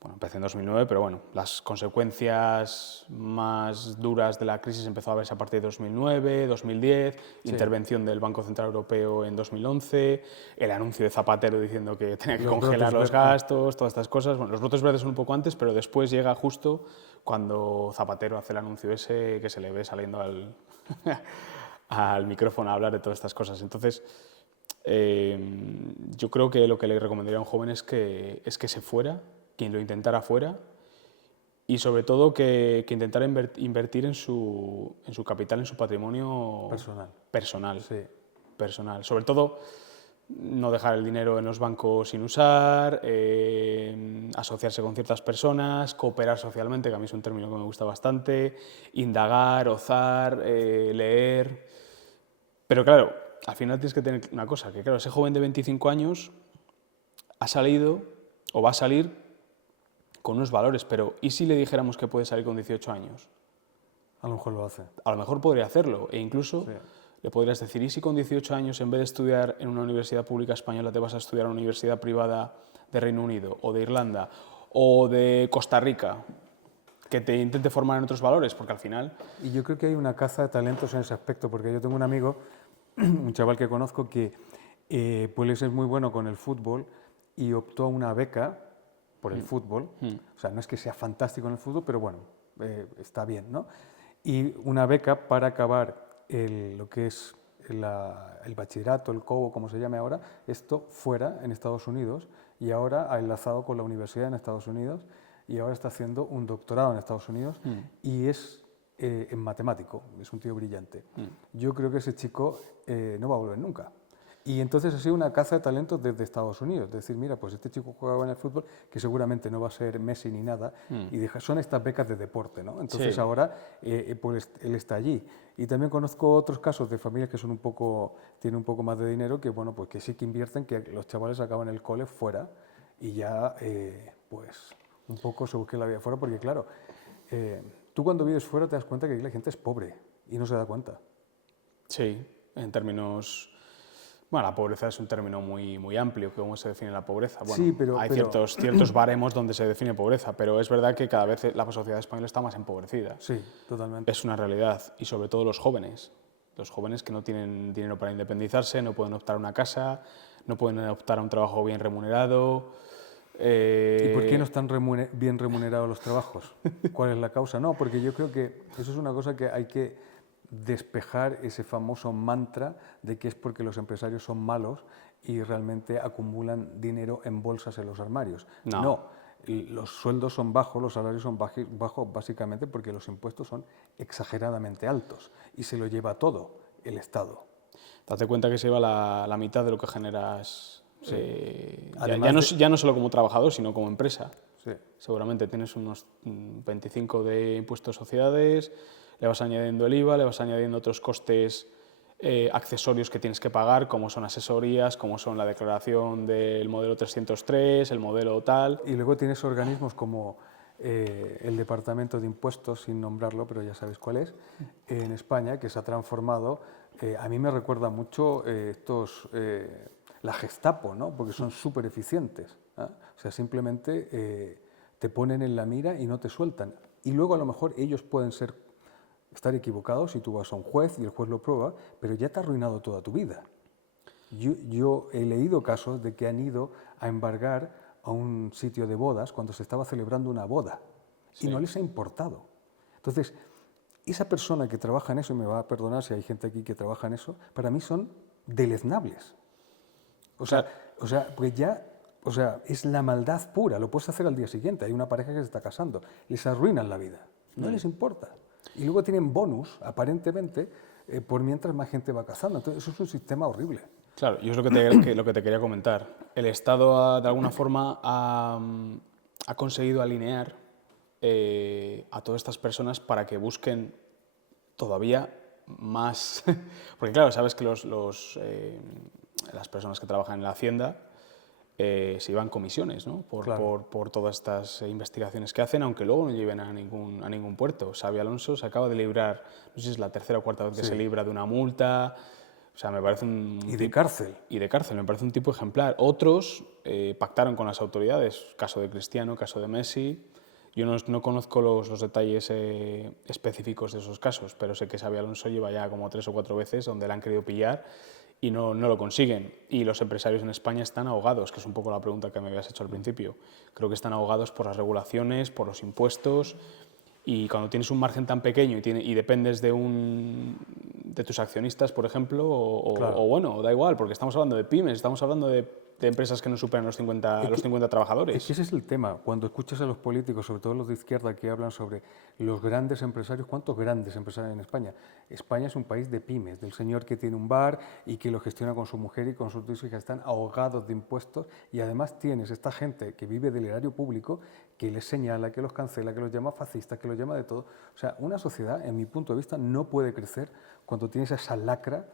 Bueno, empecé en 2009, pero bueno, las consecuencias más duras de la crisis empezó a verse a partir de 2009, 2010, intervención del Banco Central Europeo en 2011, el anuncio de Zapatero diciendo que tenía que congelar los gastos, todas estas cosas. Bueno, los brotes verdes son un poco antes, pero después llega justo cuando Zapatero hace el anuncio ese que se le ve saliendo al micrófono a hablar de todas estas cosas. Entonces, yo creo que lo que le recomendaría a un joven es que se fuera, quien lo intentara fuera, y sobre todo que intentara invertir en su capital, en su patrimonio personal. Sí. Personal. Sobre todo, no dejar el dinero en los bancos sin usar, asociarse con ciertas personas, cooperar socialmente, que a mí es un término que me gusta bastante, indagar, ozar, leer. Pero claro, al final tienes que tener una cosa, que claro, ese joven de 25 años ha salido o va a salir con unos valores, pero ¿y si le dijéramos que puede salir con 18 años? A lo mejor lo hace. A lo mejor podría hacerlo, e incluso le podrías decir, ¿y si con 18 años en vez de estudiar en una universidad pública española te vas a estudiar en una universidad privada de Reino Unido o de Irlanda o de Costa Rica, que te intente formar en otros valores? Porque al final... Y yo creo que hay una caza de talentos en ese aspecto, porque yo tengo un amigo, un chaval que conozco, que pues es muy bueno con el fútbol y optó a una beca por el fútbol. O sea, no es que sea fantástico en el fútbol, pero bueno, está bien, ¿no? Y una beca para acabar lo que es el bachillerato, el COBO, como se llame ahora, esto fuera en Estados Unidos y ahora ha enlazado con la universidad en Estados Unidos y ahora está haciendo un doctorado en Estados Unidos y es en matemático, es un tío brillante. Yo creo que ese chico no va a volver nunca. Y entonces ha sido una caza de talentos desde Estados Unidos. Es decir, mira, pues este chico juega en el fútbol, que seguramente no va a ser Messi ni nada, y son estas becas de deporte, ¿no? Entonces Sí. ahora pues él está allí. Y también conozco otros casos de familias que son tienen un poco más de dinero, que bueno, pues que sí que invierten, que los chavales acaban el cole fuera y ya pues un poco se busquen la vida fuera, porque claro, tú cuando vives fuera te das cuenta que aquí la gente es pobre y no se da cuenta. Sí, en términos... Bueno, la pobreza es un término muy amplio. ¿Cómo se define la pobreza? Bueno, Sí, pero- hay pero- ciertos baremos donde se define pobreza, pero es verdad que cada vez la sociedad española está más empobrecida. Sí, totalmente. Es una realidad, y sobre todo los jóvenes que no tienen dinero para independizarse, no pueden optar a una casa, no pueden optar a un trabajo bien remunerado. ¿Y por qué no están bien remunerados los trabajos? ¿Cuál es la causa? No, porque yo creo que eso es una cosa que hay que despejar, ese famoso mantra de que es porque los empresarios son malos y realmente acumulan dinero en bolsas en los armarios. No. Los sueldos son bajos, los salarios son bajos básicamente porque los impuestos son exageradamente altos y se lo lleva todo el Estado. Date cuenta que se lleva la mitad de lo que generas, Además ya no solo como trabajador, sino como empresa. Sí. Seguramente tienes unos 25 de impuestos sociedades, le vas añadiendo el IVA, le vas añadiendo otros costes accesorios que tienes que pagar, como son asesorías, como son la declaración del modelo 303, el modelo tal. Y luego tienes organismos como el Departamento de Impuestos, sin nombrarlo, pero ya sabéis cuál es, en España, que se ha transformado. A mí me recuerda mucho la Gestapo, ¿no? Porque son súper eficientes. O sea, simplemente te ponen en la mira y no te sueltan. Y luego a lo mejor ellos pueden estar equivocados si tú vas a un juez y el juez lo prueba, pero ya te ha arruinado toda tu vida. Yo he leído casos de que han ido a embargar a un sitio de bodas cuando se estaba celebrando una boda y no les ha importado. Entonces, esa persona que trabaja en eso, y me va a perdonar si hay gente aquí que trabaja en eso, para mí son deleznables. O sea, pues ya, es la maldad pura, lo puedes hacer al día siguiente. Hay una pareja que se está casando, les arruinan la vida, no les importa. Y luego tienen bonus, aparentemente, por mientras más gente va cazando. Entonces, eso es un sistema horrible. Claro, y es lo que te quería comentar. El Estado, de alguna forma, ha conseguido alinear a todas estas personas para que busquen todavía más... Porque claro, sabes que las personas que trabajan en la Hacienda se llevan comisiones, ¿no? por todas estas investigaciones que hacen, aunque luego no lleven a ningún puerto. Xabi Alonso se acaba de librar, no sé si es la tercera o cuarta vez que se libra de una multa. O sea, me parece Y de cárcel. Y de cárcel, me parece un tipo ejemplar. Otros pactaron con las autoridades, caso de Cristiano, caso de Messi. Yo no conozco los detalles específicos de esos casos, pero sé que Xabi Alonso lleva ya como 3 o 4 veces donde le han querido pillar y no lo consiguen. Y los empresarios en España están ahogados, que es un poco la pregunta que me habías hecho al principio. Creo que están ahogados por las regulaciones, por los impuestos. Y cuando tienes un margen tan pequeño y dependes de tus accionistas, por ejemplo, o bueno, da igual, porque estamos hablando de pymes, estamos hablando de empresas que no superan los 50 trabajadores. Es que ese es el tema. Cuando escuchas a los políticos, sobre todo los de izquierda, que hablan sobre los grandes empresarios, ¿cuántos grandes empresarios hay en España? España es un país de pymes, del señor que tiene un bar y que lo gestiona con su mujer y con sus 2 hijas, están ahogados de impuestos y además tienes esta gente que vive del erario público que les señala, que los cancela, que los llama fascistas, que los llama de todo. O sea, una sociedad, en mi punto de vista, no puede crecer cuando tienes esa lacra,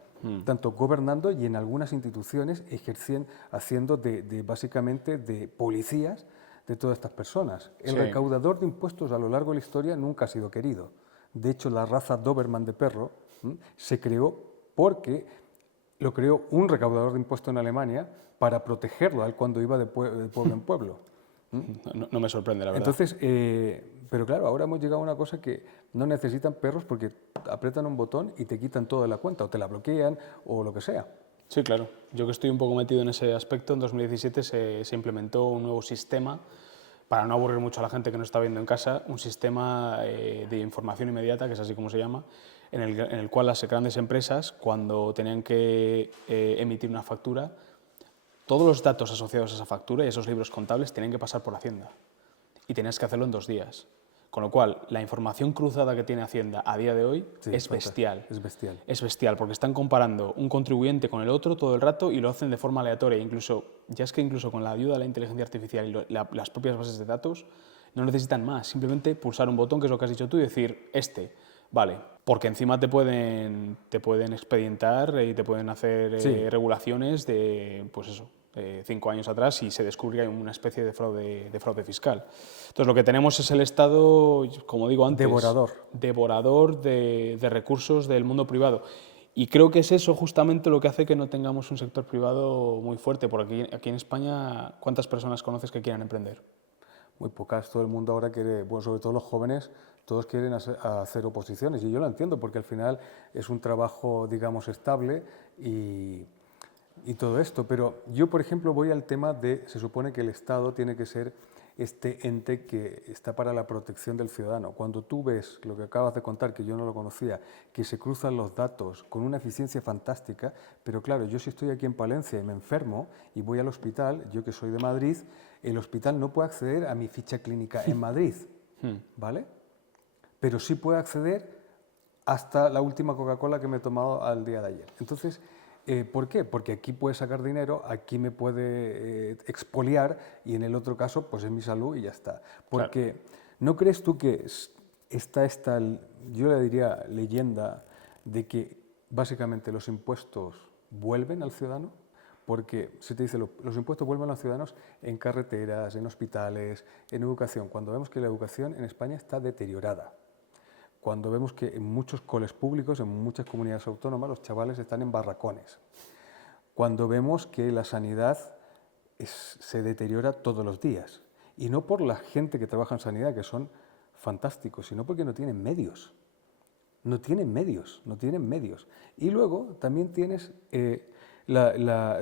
tanto gobernando y en algunas instituciones haciendo básicamente de policías de todas estas personas. El recaudador de impuestos a lo largo de la historia nunca ha sido querido. De hecho, la raza Doberman de perro se creó porque lo creó un recaudador de impuestos en Alemania para protegerlo a él cuando iba de pueblo en pueblo. No me sorprende, la verdad. Entonces, pero claro, ahora hemos llegado a una cosa que no necesitan perros porque apretan un botón y te quitan todo de la cuenta, o te la bloquean, o lo que sea. Sí, claro. Yo que estoy un poco metido en ese aspecto, en 2017 se implementó un nuevo sistema, para no aburrir mucho a la gente que nos está viendo en casa, un sistema de información inmediata, que es así como se llama, en el cual las grandes empresas, cuando tenían que emitir una factura, todos los datos asociados a esa factura y esos libros contables tenían que pasar por Hacienda. Y tenías que hacerlo en 2 días. Con lo cual, la información cruzada que tiene Hacienda a día de hoy es bestial. Es bestial. Es bestial, porque están comparando un contribuyente con el otro todo el rato y lo hacen de forma aleatoria. Incluso con la ayuda de la inteligencia artificial y las propias bases de datos, no necesitan más. Simplemente pulsar un botón, que es lo que has dicho tú, y decir, vale. Porque encima te pueden expedientar y te pueden hacer regulaciones de, pues eso, 5 años atrás, y se descubre que hay una especie de fraude fiscal. Entonces, lo que tenemos es el Estado, como digo antes, devorador de recursos del mundo privado. Y creo que es eso justamente lo que hace que no tengamos un sector privado muy fuerte, porque aquí en España, ¿cuántas personas conoces que quieran emprender? Muy pocas. Todo el mundo ahora quiere, bueno, sobre todo los jóvenes, todos quieren hacer oposiciones, y yo lo entiendo, porque al final es un trabajo, digamos, estable y todo esto. Pero yo, por ejemplo, voy al tema de, se supone que el Estado tiene que ser este ente que está para la protección del ciudadano. Cuando tú ves lo que acabas de contar, que yo no lo conocía, que se cruzan los datos con una eficiencia fantástica, pero claro, yo si estoy aquí en Palencia y me enfermo y voy al hospital, yo que soy de Madrid, el hospital no puede acceder a mi ficha clínica en Madrid, ¿vale? Pero sí puede acceder hasta la última Coca-Cola que me he tomado al día de ayer. Entonces, ¿por qué? Porque aquí puede sacar dinero, aquí me puede expoliar, y en el otro caso, pues es mi salud y ya está. Porque ¿no crees tú que está esta, yo le diría, leyenda de que básicamente los impuestos vuelven al ciudadano? Porque se te dice, los impuestos vuelven a los ciudadanos en carreteras, en hospitales, en educación, cuando vemos que la educación en España está deteriorada. Cuando vemos que en muchos coles públicos, en muchas comunidades autónomas, los chavales están en barracones. Cuando vemos que la sanidad se deteriora todos los días. Y no por la gente que trabaja en sanidad, que son fantásticos, sino porque no tienen medios. No tienen medios, no tienen medios. Y luego también tienes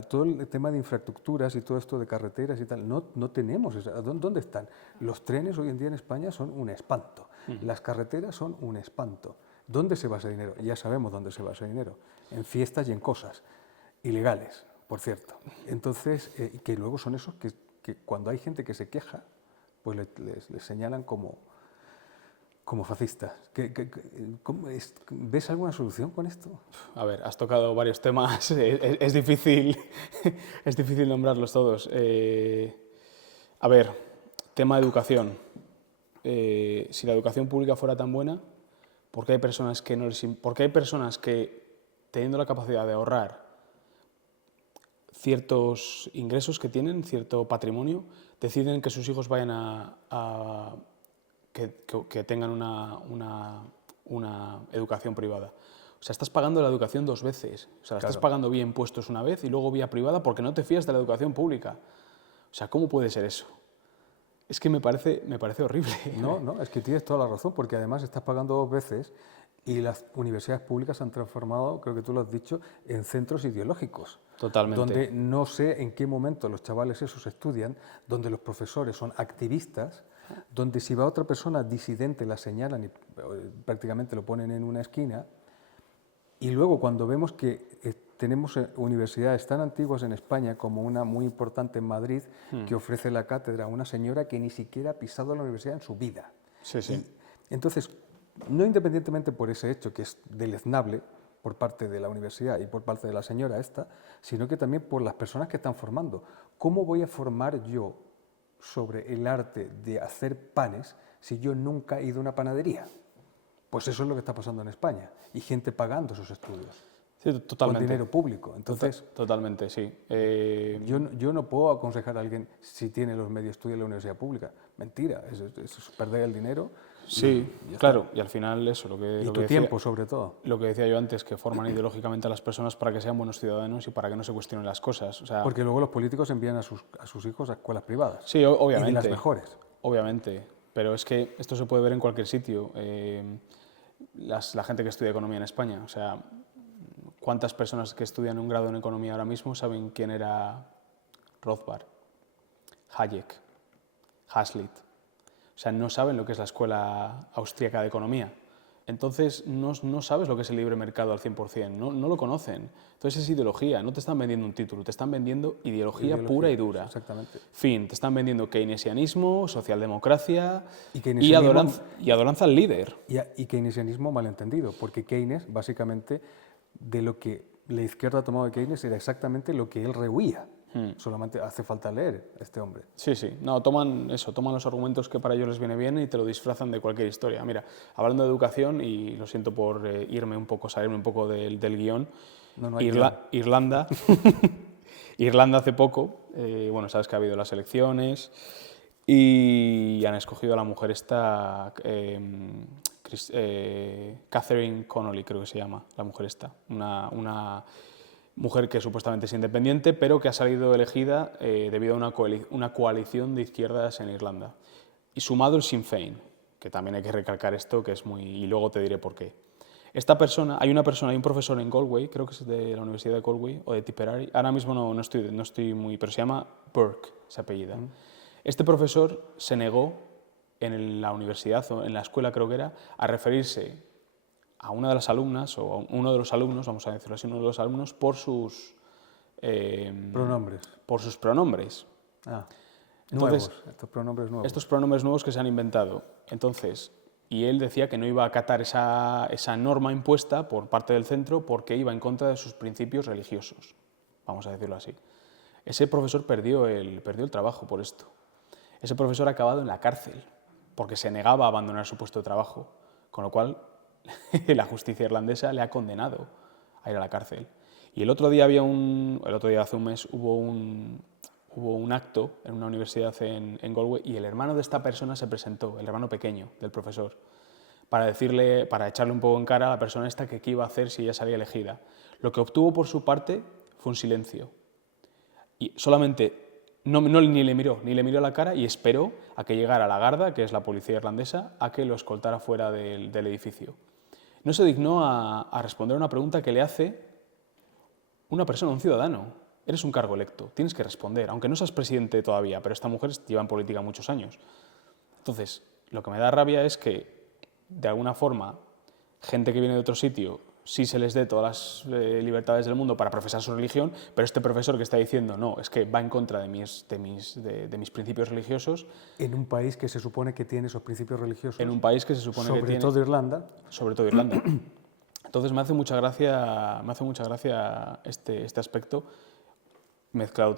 todo el tema de infraestructuras y todo esto de carreteras y tal. No tenemos eso. ¿Dónde están? Los trenes hoy en día en España son un espanto. Las carreteras son un espanto. ¿Dónde se va ese dinero? Ya sabemos dónde se va ese dinero. En fiestas y en cosas ilegales, por cierto. Entonces, que luego son esos que cuando hay gente que se queja, pues les señalan como fascistas. ¿Ves alguna solución con esto? A ver, has tocado varios temas, es difícil, es difícil nombrarlos todos. A ver, tema de educación. Si la educación pública fuera tan buena, ¿por qué hay personas que teniendo la capacidad de ahorrar ciertos ingresos que tienen, cierto patrimonio, deciden que sus hijos vayan que tengan una educación privada? O sea, estás pagando la educación 2 veces. O sea, la estás pagando vía impuestos una vez y luego vía privada porque no te fías de la educación pública. O sea, ¿cómo puede ser eso? Es que me parece horrible. No, es que tienes toda la razón, porque además estás pagando 2 veces y las universidades públicas se han transformado, creo que tú lo has dicho, en centros ideológicos. Totalmente. Donde no sé en qué momento los chavales esos estudian, donde los profesores son activistas, donde si va otra persona disidente la señalan y prácticamente lo ponen en una esquina. Y luego cuando vemos que tenemos universidades tan antiguas en España como una muy importante en Madrid, que ofrece la cátedra a una señora que ni siquiera ha pisado la universidad en su vida. Sí, sí. Y, entonces, no independientemente por ese hecho que es deleznable por parte de la universidad y por parte de la señora esta, sino que también por las personas que están formando. ¿Cómo voy a formar yo sobre el arte de hacer panes si yo nunca he ido a una panadería? Pues eso es lo que está pasando en España, y gente pagando esos estudios. Sí, totalmente. Con dinero público. Entonces, totalmente, sí. yo no puedo aconsejar a alguien, si tiene los medios, estudie en la universidad pública. Mentira, eso es perder el dinero. Sí, claro, y al final eso, y tu tiempo, sobre todo. Lo que decía yo antes, que forman ideológicamente a las personas para que sean buenos ciudadanos y para que no se cuestionen las cosas. O sea, porque luego los políticos envían a sus hijos a escuelas privadas. Sí, obviamente. Y de las mejores. Obviamente, pero es que esto se puede ver en cualquier sitio. La gente que estudia economía en España, o sea, ¿cuántas personas que estudian un grado en economía ahora mismo saben quién era Rothbard, Hayek, Hazlitt? O sea, no saben lo que es la escuela austríaca de economía. entonces no sabes lo que es el libre mercado al 100%, no lo conocen. Entonces es ideología, no te están vendiendo un título, te están vendiendo ideología pura y dura. Exactamente. Fin, te están vendiendo keynesianismo, socialdemocracia Y y keynesianismo, adoranza al líder. y keynesianismo malentendido, porque Keynes, básicamente, de lo que la izquierda ha tomado de Keynes era exactamente lo que él rehuía. Solamente hace falta leer a este hombre. Sí, sí. No, toman los argumentos que para ellos les viene bien y te lo disfrazan de cualquier historia. Mira, hablando de educación, y lo siento por irme un poco, salirme un poco del guión, No hay guión. Irlanda, Irlanda hace poco, bueno, sabes que ha habido las elecciones y han escogido a la mujer esta, Catherine Connolly creo que se llama, la mujer esta, una mujer que supuestamente es independiente, pero que ha salido elegida debido a una coalición de izquierdas en Irlanda. Y sumado el Sinn Féin, que también hay que recalcar esto, que es muy... y luego te diré por qué. Esta persona, hay un profesor en Galway, creo que es de la Universidad de Galway o de Tipperary, ahora mismo no estoy muy... pero se llama Burke, se apellida. Este profesor se negó en la universidad, o en la escuela creo que era, a referirse a una de las alumnas, o a uno de los alumnos, vamos a decirlo así, uno de los alumnos, por sus Pronombres. por sus pronombres. Entonces, Nuevos, estos pronombres nuevos. estos pronombres nuevos que se han inventado. Entonces, y él decía que no iba a acatar esa norma impuesta por parte del centro porque iba en contra de sus principios religiosos, vamos a decirlo así. Ese profesor perdió el trabajo por esto. Ese profesor ha acabado en la cárcel porque se negaba a abandonar su puesto de trabajo, con lo cual la justicia irlandesa le ha condenado a ir a la cárcel. Y el otro día hace un mes, hubo un acto en una universidad en Galway y el hermano de esta persona se presentó, el hermano pequeño del profesor, para echarle un poco en cara a la persona esta que qué iba a hacer si ella salía elegida. Lo que obtuvo por su parte fue un silencio. Y solamente ni le miró a la cara y esperó a que llegara la Garda, que es la policía irlandesa, a que lo escoltara fuera del edificio. No se dignó a responder a una pregunta que le hace una persona, un ciudadano. Eres un cargo electo, tienes que responder, aunque no seas presidente todavía, pero esta mujer lleva en política muchos años. Entonces, lo que me da rabia es que, de alguna forma, gente que viene de otro sitio sí se les dé todas las libertades del mundo para profesar su religión, pero este profesor que está diciendo, no, es que va en contra de mis principios religiosos. En un país que se supone que tiene esos principios religiosos. En un país que se supone que tiene... Sobre todo Irlanda. Sobre todo Irlanda. Entonces me hace mucha gracia este aspecto, mezclado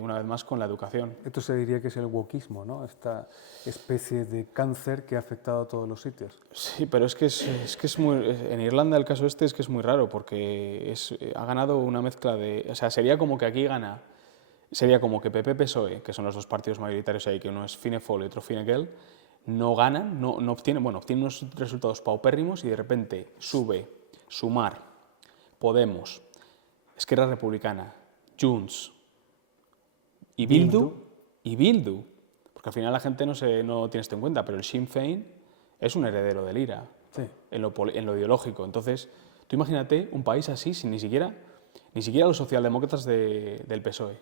una vez más con la educación. Esto se diría que es el wokismo, ¿no? Esta especie de cáncer que ha afectado a todos los sitios. Sí, pero es que es muy... En Irlanda el caso este es que es muy raro porque ha ganado una mezcla de... O sea, sería como que aquí gana... Sería como que PP-PSOE, que son los dos partidos mayoritarios ahí, que uno es Fine Féin y otro Fine Gael, no ganan, no obtienen... Bueno, obtienen unos resultados paupérrimos y de repente sube Sumar, Podemos, Esquerra Republicana, Junts y Bildu, porque al final la gente no tiene esto en cuenta, pero el Sinn Féin es un heredero del IRA, Sí. en lo ideológico. Entonces, tú imagínate un país así, sin ni siquiera los socialdemócratas del PSOE.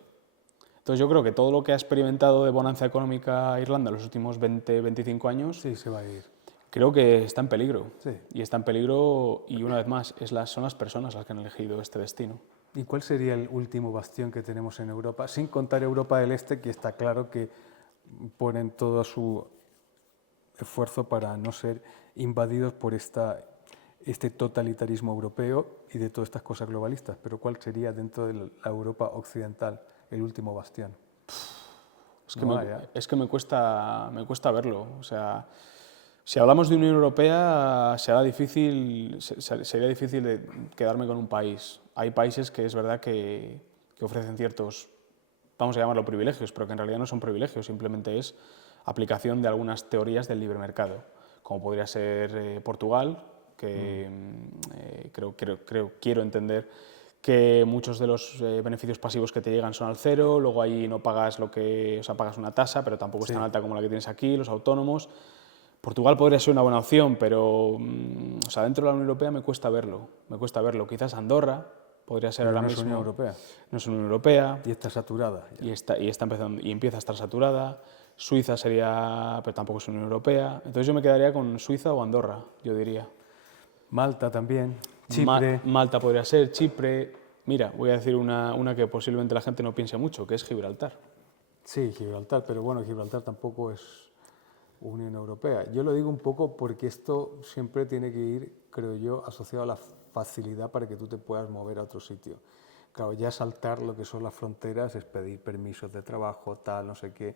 Entonces yo creo que todo lo que ha experimentado de bonanza económica Irlanda en los últimos 20-25 años, Sí, se va a ir. creo que está en peligro. Sí. Y está en peligro, y una vez más, son las personas las que han elegido este destino. ¿Y cuál sería el último bastión que tenemos en Europa? Sin contar Europa del Este, que está claro que ponen todo su esfuerzo para no ser invadidos por este totalitarismo europeo y de todas estas cosas globalistas. Pero ¿cuál sería dentro de la Europa occidental el último bastión? Es que me cuesta verlo. O sea, si hablamos de Unión Europea, sería difícil quedarme con un país. Hay países que es verdad que ofrecen ciertos, vamos a llamarlo privilegios, pero que en realidad no son privilegios, simplemente es aplicación de algunas teorías del libre mercado, como podría ser Portugal, que quiero entender que muchos de los beneficios pasivos que te llegan son al cero, luego ahí no pagas pagas una tasa, pero tampoco es tan alta como la que tienes aquí, los autónomos. Portugal podría ser una buena opción, pero dentro de la Unión Europea me cuesta verlo. Quizás Andorra podría ser ahora mismo. No es Unión Europea. No es Unión Europea. Y está saturada. Y empieza a estar saturada. Suiza sería, pero tampoco es Unión Europea. Entonces yo me quedaría con Suiza o Andorra, yo diría. Malta también, Chipre. Malta podría ser, Chipre. Mira, voy a decir una que posiblemente la gente no piense mucho, que es Gibraltar. Sí, Gibraltar, pero bueno, Gibraltar tampoco es Unión Europea. Yo lo digo un poco porque esto siempre tiene que ir, creo yo, asociado a la facilidad para que tú te puedas mover a otro sitio. Claro, ya saltar lo que son las fronteras es pedir permisos de trabajo, tal, no sé qué.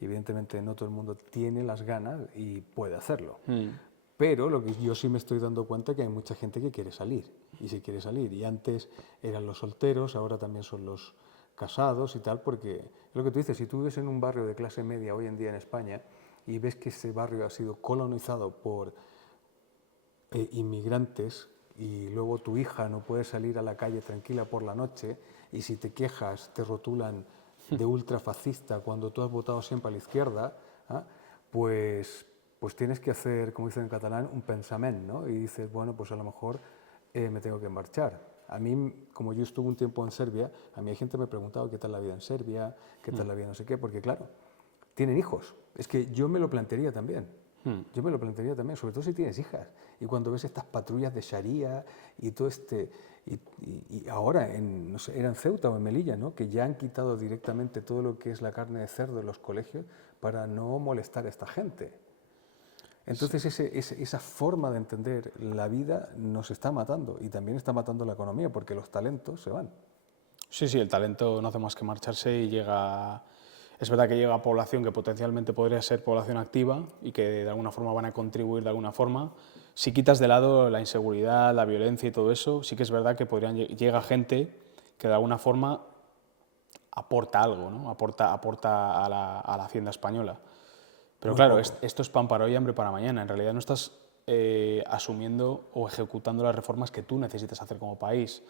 Evidentemente no todo el mundo tiene las ganas y puede hacerlo. Pero lo que yo sí me estoy dando cuenta es que hay mucha gente que quiere salir y se quiere salir. Y antes eran los solteros, ahora también son los casados y tal, porque lo que tú dices, si tú vives en un barrio de clase media hoy en día en España y ves que ese barrio ha sido colonizado por inmigrantes y luego tu hija no puede salir a la calle tranquila por la noche y si te quejas te rotulan de ultrafascista cuando tú has votado siempre a la izquierda, ¿ah? pues tienes que hacer, como dicen en catalán, un pensament, ¿no? Y dices, bueno, pues a lo mejor me tengo que marchar. A mí, como yo estuve un tiempo en Serbia, a mí hay gente que me ha preguntado qué tal la vida en Serbia, qué tal la vida no sé qué, porque claro, tienen hijos. Es que yo me lo plantearía también. Yo me lo plantearía también, sobre todo si tienes hijas. Y cuando ves estas patrullas de Sharia y todo y ahora, no sé, era en Ceuta o en Melilla, ¿no? Que ya han quitado directamente todo lo que es la carne de cerdo en los colegios para no molestar a esta gente. Entonces esa forma de entender la vida nos está matando y también está matando la economía porque los talentos se van. Sí, sí, el talento no hace más que marcharse y llega... Es verdad que llega a población que potencialmente podría ser población activa y que de alguna forma van a contribuir de alguna forma. Si quitas de lado la inseguridad, la violencia y todo eso, sí que es verdad que llega gente que de alguna forma aporta algo, ¿no? Aporta a la hacienda española. Pero claro, esto es pan para hoy y hambre para mañana. En realidad no estás asumiendo o ejecutando las reformas que tú necesitas hacer como país.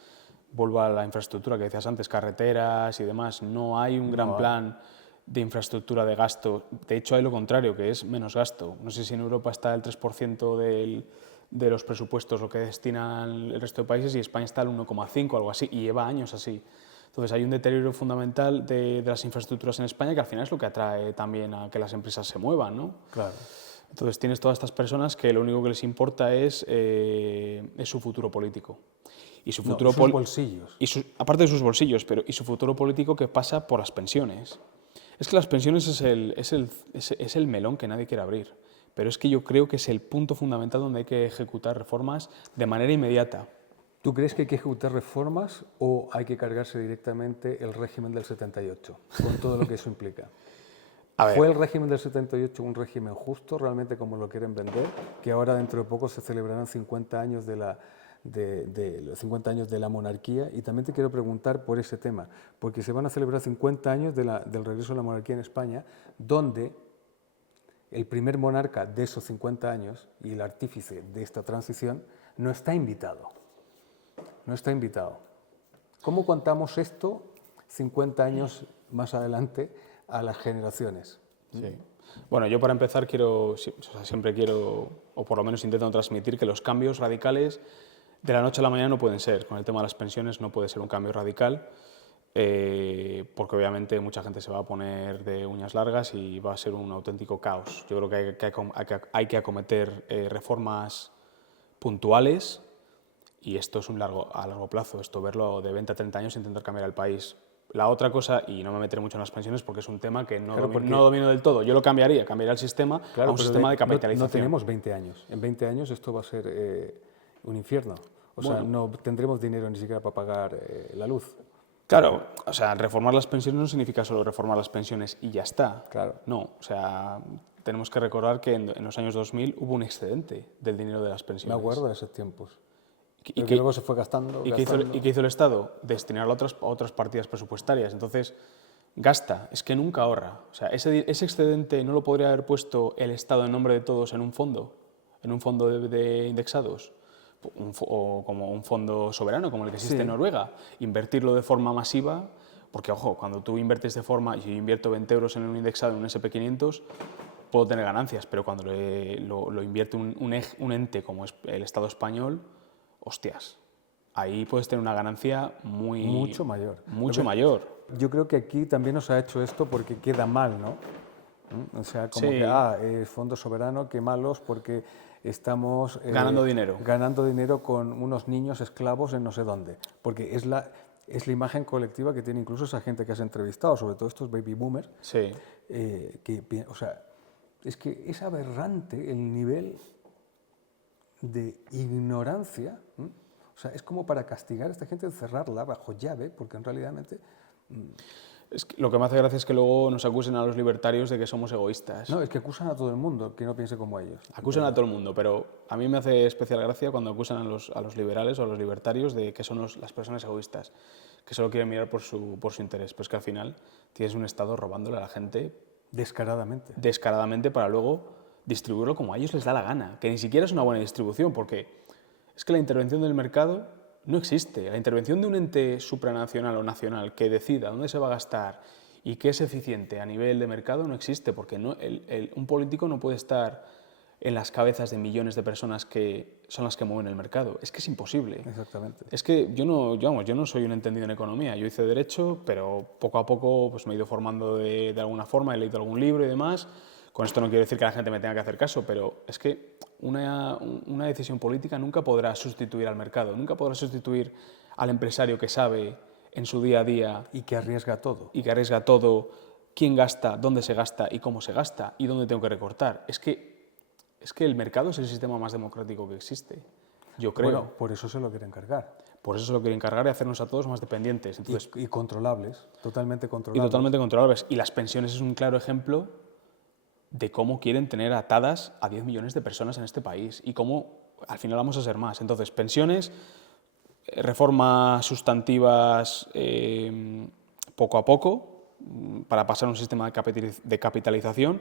Vuelvo a la infraestructura que decías antes, carreteras y demás. No hay un gran plan de infraestructura de gasto. De hecho, hay lo contrario, que es menos gasto. No sé si en Europa está el 3% de los presupuestos lo que destinan el resto de países y España está al 1,5, algo así, y lleva años así. Entonces hay un deterioro fundamental de las infraestructuras en España que al final es lo que atrae también a que las empresas se muevan, ¿no? Claro. Entonces tienes todas estas personas que lo único que les importa es su futuro político. Y su futuro sus bolsillos. Aparte de sus bolsillos, pero y su futuro político que pasa por las pensiones. Es que las pensiones es el melón que nadie quiere abrir, pero es que yo creo que es el punto fundamental donde hay que ejecutar reformas de manera inmediata. ¿Tú crees que hay que ejecutar reformas o hay que cargarse directamente el régimen del 78, con todo lo que eso implica? ¿Fue el régimen del 78 un régimen justo, realmente como lo quieren vender? Que ahora dentro de poco se celebrarán 50 años los 50 años de la monarquía. Y también te quiero preguntar por ese tema, porque se van a celebrar 50 años del regreso de la monarquía en España, donde el primer monarca de esos 50 años y el artífice de esta transición no está invitado. No está invitado. ¿Cómo contamos esto 50 años más adelante a las generaciones? Sí. Bueno, yo para empezar siempre quiero, o por lo menos intento transmitir que los cambios radicales de la noche a la mañana no pueden ser. Con el tema de las pensiones no puede ser un cambio radical, porque obviamente mucha gente se va a poner de uñas largas y va a ser un auténtico caos. Yo creo que hay que acometer reformas puntuales y esto es a largo plazo, esto verlo de 20 a 30 años e intentar cambiar el país. La otra cosa, y no me meteré mucho en las pensiones porque es un tema que no domino del todo, yo lo cambiaría el sistema a un sistema de capitalización. No tenemos 20 años, en 20 años esto va a ser un infierno, o sea, no tendremos dinero ni siquiera para pagar la luz. Claro, o sea, reformar las pensiones no significa solo reformar las pensiones y ya está. Claro. No, o sea, tenemos que recordar que en los años 2000 hubo un excedente del dinero de las pensiones. Me acuerdo de esos tiempos. Y que luego se fue gastando. ¿Y qué hizo el Estado? Destinarlo a otras partidas presupuestarias. Entonces, gasta, es que nunca ahorra. O sea, ese excedente no lo podría haber puesto el Estado en nombre de todos en un fondo de indexados, o como un fondo soberano, como el que existe en Noruega. Invertirlo de forma masiva, porque, ojo, cuando tú inviertes de forma, yo invierto 20 euros en un indexado, en un SP500, puedo tener ganancias, pero cuando lo invierte un ente como es el Estado español, hostias, ahí puedes tener una ganancia mucho mayor. Mucho mayor. Yo creo que aquí también nos ha hecho esto porque queda mal, ¿no? O sea, como que, fondo soberano, qué malos, porque estamos ganando dinero con unos niños esclavos en no sé dónde, porque es la imagen colectiva que tiene incluso esa gente que has entrevistado, sobre todo estos baby boomers, Sí. o sea, es que es aberrante el nivel de ignorancia, ¿m? O sea, es como para castigar a esta gente, encerrarla bajo llave, porque en realidad Es que lo que me hace gracia es que luego nos acusen a los libertarios de que somos egoístas. no, es que acusan a todo el mundo que no piense como ellos. Acusan a todo el mundo, pero a mí me hace especial gracia cuando acusan a los liberales o a los libertarios de que son las personas egoístas, que solo quieren mirar por su interés. Pues que al final tienes un Estado robándole a la gente descaradamente para luego distribuirlo como a ellos les da la gana, que ni siquiera es una buena distribución, porque es que la intervención del mercado no existe. La intervención de un ente supranacional o nacional que decida dónde se va a gastar y qué es eficiente a nivel de mercado no existe, porque un político no puede estar en las cabezas de millones de personas que son las que mueven el mercado. Es que es imposible. Exactamente. Es que yo no soy un entendido en economía. Yo hice Derecho, pero poco a poco pues, me he ido formando de alguna forma, he leído algún libro y demás. Con esto no quiero decir que la gente me tenga que hacer caso, pero es que una decisión política nunca podrá sustituir al mercado, nunca podrá sustituir al empresario que sabe en su día a día y que arriesga todo. Y que arriesga todo, quién gasta, dónde se gasta y cómo se gasta y dónde tengo que recortar. Es que el mercado es el sistema más democrático que existe, yo creo. Bueno, por eso se lo quieren cargar. Por eso se lo quieren cargar y hacernos a todos más dependientes. Entonces, y controlables, totalmente controlables. Y totalmente controlables. Y las pensiones es un claro ejemplo de cómo quieren tener atadas a 10 millones de personas en este país y cómo al final vamos a ser más. Entonces, pensiones, reformas sustantivas poco a poco para pasar a un sistema de capitalización.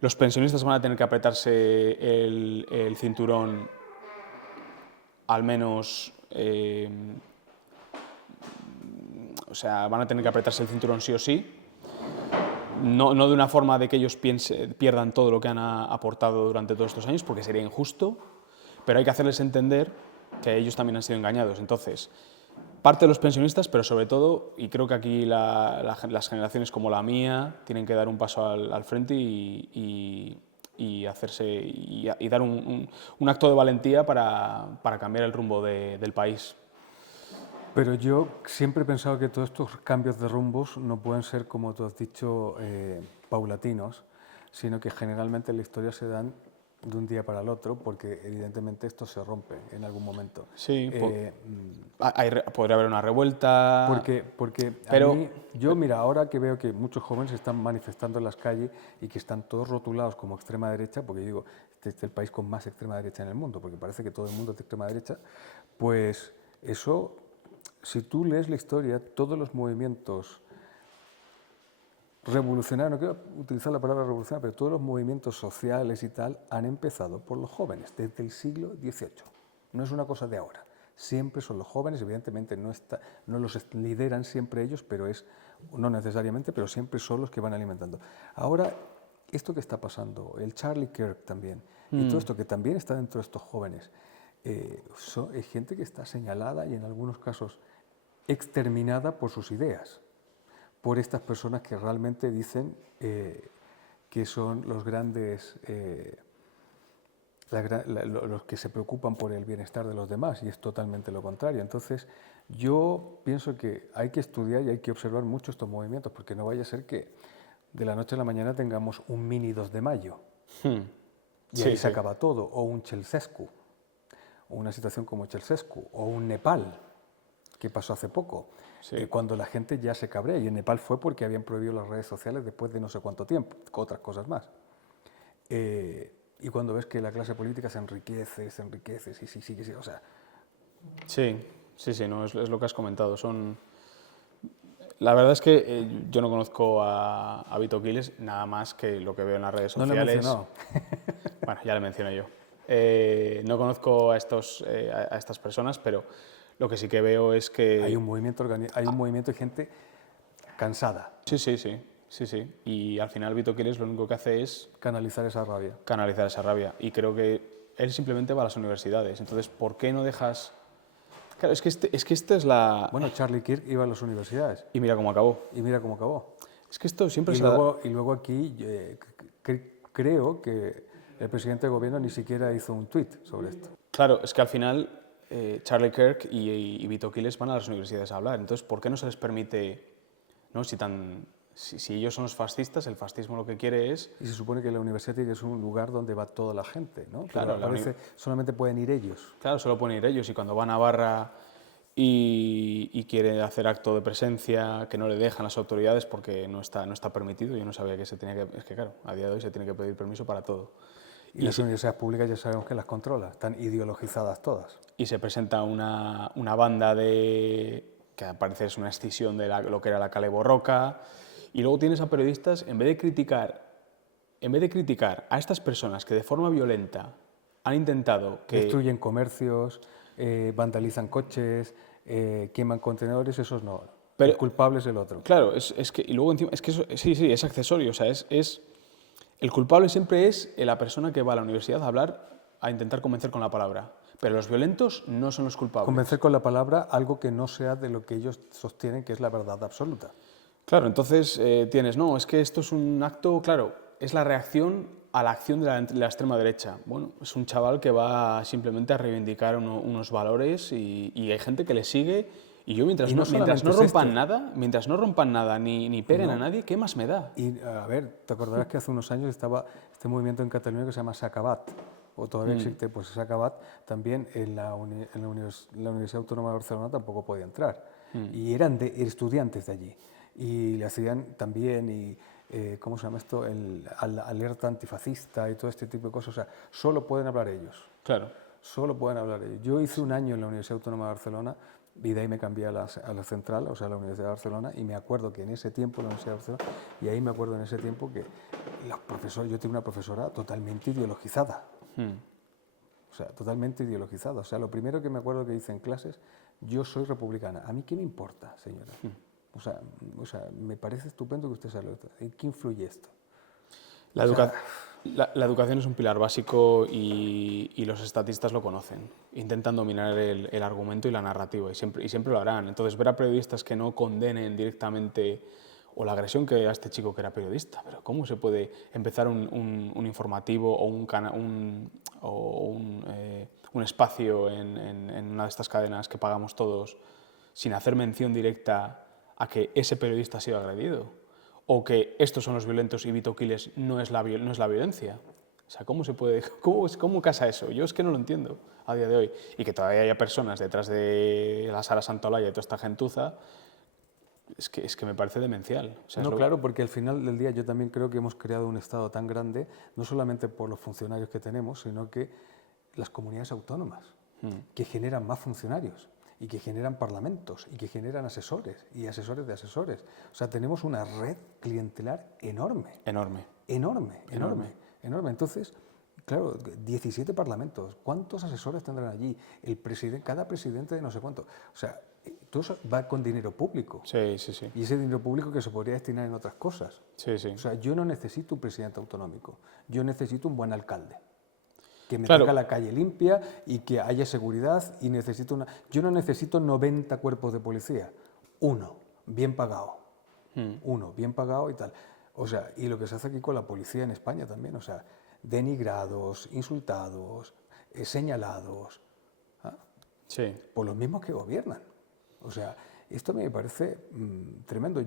Los pensionistas van a tener que apretarse el cinturón al menos... o sea, van a tener que apretarse el cinturón sí o sí. No de una forma de que ellos pierdan todo lo que han aportado durante todos estos años, porque sería injusto, pero hay que hacerles entender que ellos también han sido engañados. Entonces, parte de los pensionistas, pero sobre todo, y creo que aquí las generaciones como la mía tienen que dar un paso al frente y dar un acto de valentía para cambiar el rumbo del país. Pero yo siempre he pensado que todos estos cambios de rumbos no pueden ser, como tú has dicho, paulatinos, sino que generalmente en la historia se dan de un día para el otro, porque evidentemente esto se rompe en algún momento. Sí, podría haber una revuelta. Porque pero... mira, ahora que veo que muchos jóvenes se están manifestando en las calles y que están todos rotulados como extrema derecha, porque yo digo, este es el país con más extrema derecha en el mundo, porque parece que todo el mundo es de extrema derecha, pues eso... Si tú lees la historia, todos los movimientos revolucionarios, no quiero utilizar la palabra revolucionario, pero todos los movimientos sociales y tal han empezado por los jóvenes, desde el siglo XVIII. No es una cosa de ahora. Siempre son los jóvenes, evidentemente no los lideran siempre ellos, pero no necesariamente, pero siempre son los que van alimentando. Ahora, esto que está pasando, el Charlie Kirk también, y todo esto que también está dentro de estos jóvenes, es gente que está señalada y en algunos casos exterminada por sus ideas, por estas personas que realmente dicen que son los grandes, los que se preocupan por el bienestar de los demás, y es totalmente lo contrario. Entonces, yo pienso que hay que estudiar y hay que observar mucho estos movimientos, porque no vaya a ser que de la noche a la mañana tengamos un mini 2 de mayo, y ahí se acaba todo, o un Ceausescu, o una situación como Ceausescu, o un Nepal, que pasó hace poco, cuando la gente ya se cabrea, y en Nepal fue porque habían prohibido las redes sociales después de no sé cuánto tiempo, con otras cosas más. Y cuando ves que la clase política se enriquece, sí, o sea... Sí, no, es lo que has comentado. La verdad es que yo no conozco a Vito Quiles nada más que lo que veo en las redes sociales. No lo he mencionado. Bueno, ya lo mencioné yo. No conozco a estas personas, pero lo que sí que veo es que... Hay un movimiento de gente cansada. Sí. Y al final Vito Quiles lo único que hace es... Canalizar esa rabia. Y creo que él simplemente va a las universidades. Entonces, ¿por qué no dejas...? Claro, es que esta es la... Bueno, Charlie Kirk iba a las universidades. Y mira cómo acabó. Es que esto siempre y luego aquí creo que el presidente del gobierno ni siquiera hizo un tuit sobre esto. Claro, es que al final Charlie Kirk y Vito Quiles van a las universidades a hablar. Entonces, ¿por qué no se les permite, ¿no? Si ellos son los fascistas, el fascismo lo que quiere es... Y se supone que la universidad tiene que ser un lugar donde va toda la gente, ¿no? Claro, Pero parece solamente pueden ir ellos. Claro, solo pueden ir ellos, y cuando va a Navarra y quiere hacer acto de presencia, que no le dejan las autoridades porque no está permitido. Yo no sabía que se tenía que... Es que claro, a día de hoy se tiene que pedir permiso para todo. Y las universidades públicas ya sabemos que las controla, están ideologizadas todas. Y se presenta una banda que al parecer es una escisión de lo que era la Kale Borroka, y luego tienes a periodistas, en vez de criticar a estas personas que de forma violenta han intentado que... Destruyen comercios, vandalizan coches, queman contenedores, esos no. Pero, el culpable es el otro. Claro, es que, y luego encima, es que eso, sí, es accesorio, o sea, el culpable siempre es la persona que va a la universidad a hablar, a intentar convencer con la palabra. Pero los violentos no son los culpables. Convencer con la palabra algo que no sea de lo que ellos sostienen que es la verdad absoluta. Claro, entonces no, es que esto es un acto, claro, es la reacción a la acción de la extrema derecha. Bueno, es un chaval que va simplemente a reivindicar unos valores y hay gente que le sigue. Y yo mientras no rompan nada ni peguen a nadie, ¿qué más me da? Y a ver, te acordarás que hace unos años estaba este movimiento en Cataluña que se llama S'Acabat, o todavía existe, pues S'Acabat también en la Universidad Autónoma de Barcelona tampoco podía entrar. Y eran estudiantes de allí. Y le hacían también, ¿cómo se llama esto? Alerta antifascista y todo este tipo de cosas. O sea, solo pueden hablar ellos. Claro. Solo pueden hablar ellos. Yo hice un año en la Universidad Autónoma de Barcelona y de ahí me cambié a la central, o sea, a la Universidad de Barcelona, y me acuerdo que en ese tiempo, la Universidad de Barcelona, y ahí me acuerdo en ese tiempo que yo tenía una profesora totalmente ideologizada. O sea, totalmente ideologizada. O sea, lo primero que me acuerdo que dice en clases, yo soy republicana. ¿A mí qué me importa, señora? O sea, me parece estupendo que usted sea lo. ¿En qué influye esto? La educación es un pilar básico y los estatistas lo conocen. Intentan dominar el argumento y la narrativa y siempre lo harán. Entonces, ver a periodistas que no condenen directamente o la agresión que a este chico que era periodista, pero ¿cómo se puede empezar un informativo o un espacio en una de estas cadenas que pagamos todos sin hacer mención directa a que ese periodista ha sido agredido? O que estos son los violentos y Vito Quiles no es la violencia. O sea, ¿cómo casa eso? Yo es que no lo entiendo a día de hoy. Y que todavía haya personas detrás de la Sara Santolaya y toda esta gentuza, es que me parece demencial. O sea, no, claro, porque al final del día yo también creo que hemos creado un Estado tan grande, no solamente por los funcionarios que tenemos, sino que las comunidades autónomas, que generan más funcionarios y que generan parlamentos y que generan asesores y asesores de asesores. O sea, tenemos una red clientelar enorme. Enorme. Entonces, claro, 17 parlamentos. ¿Cuántos asesores tendrán allí? Cada presidente de no sé cuánto. O sea, todo eso va con dinero público. Sí. Y ese dinero público que se podría destinar en otras cosas. Sí. O sea, yo no necesito un presidente autonómico. Yo necesito un buen alcalde. Que me Claro. tenga la calle limpia y que haya seguridad y yo no necesito 90 cuerpos de policía, uno bien pagado y tal. O sea, y lo que se hace aquí con la policía en España también, o sea, denigrados, insultados, señalados, Sí. por los mismos que gobiernan. O sea, esto me parece tremendo.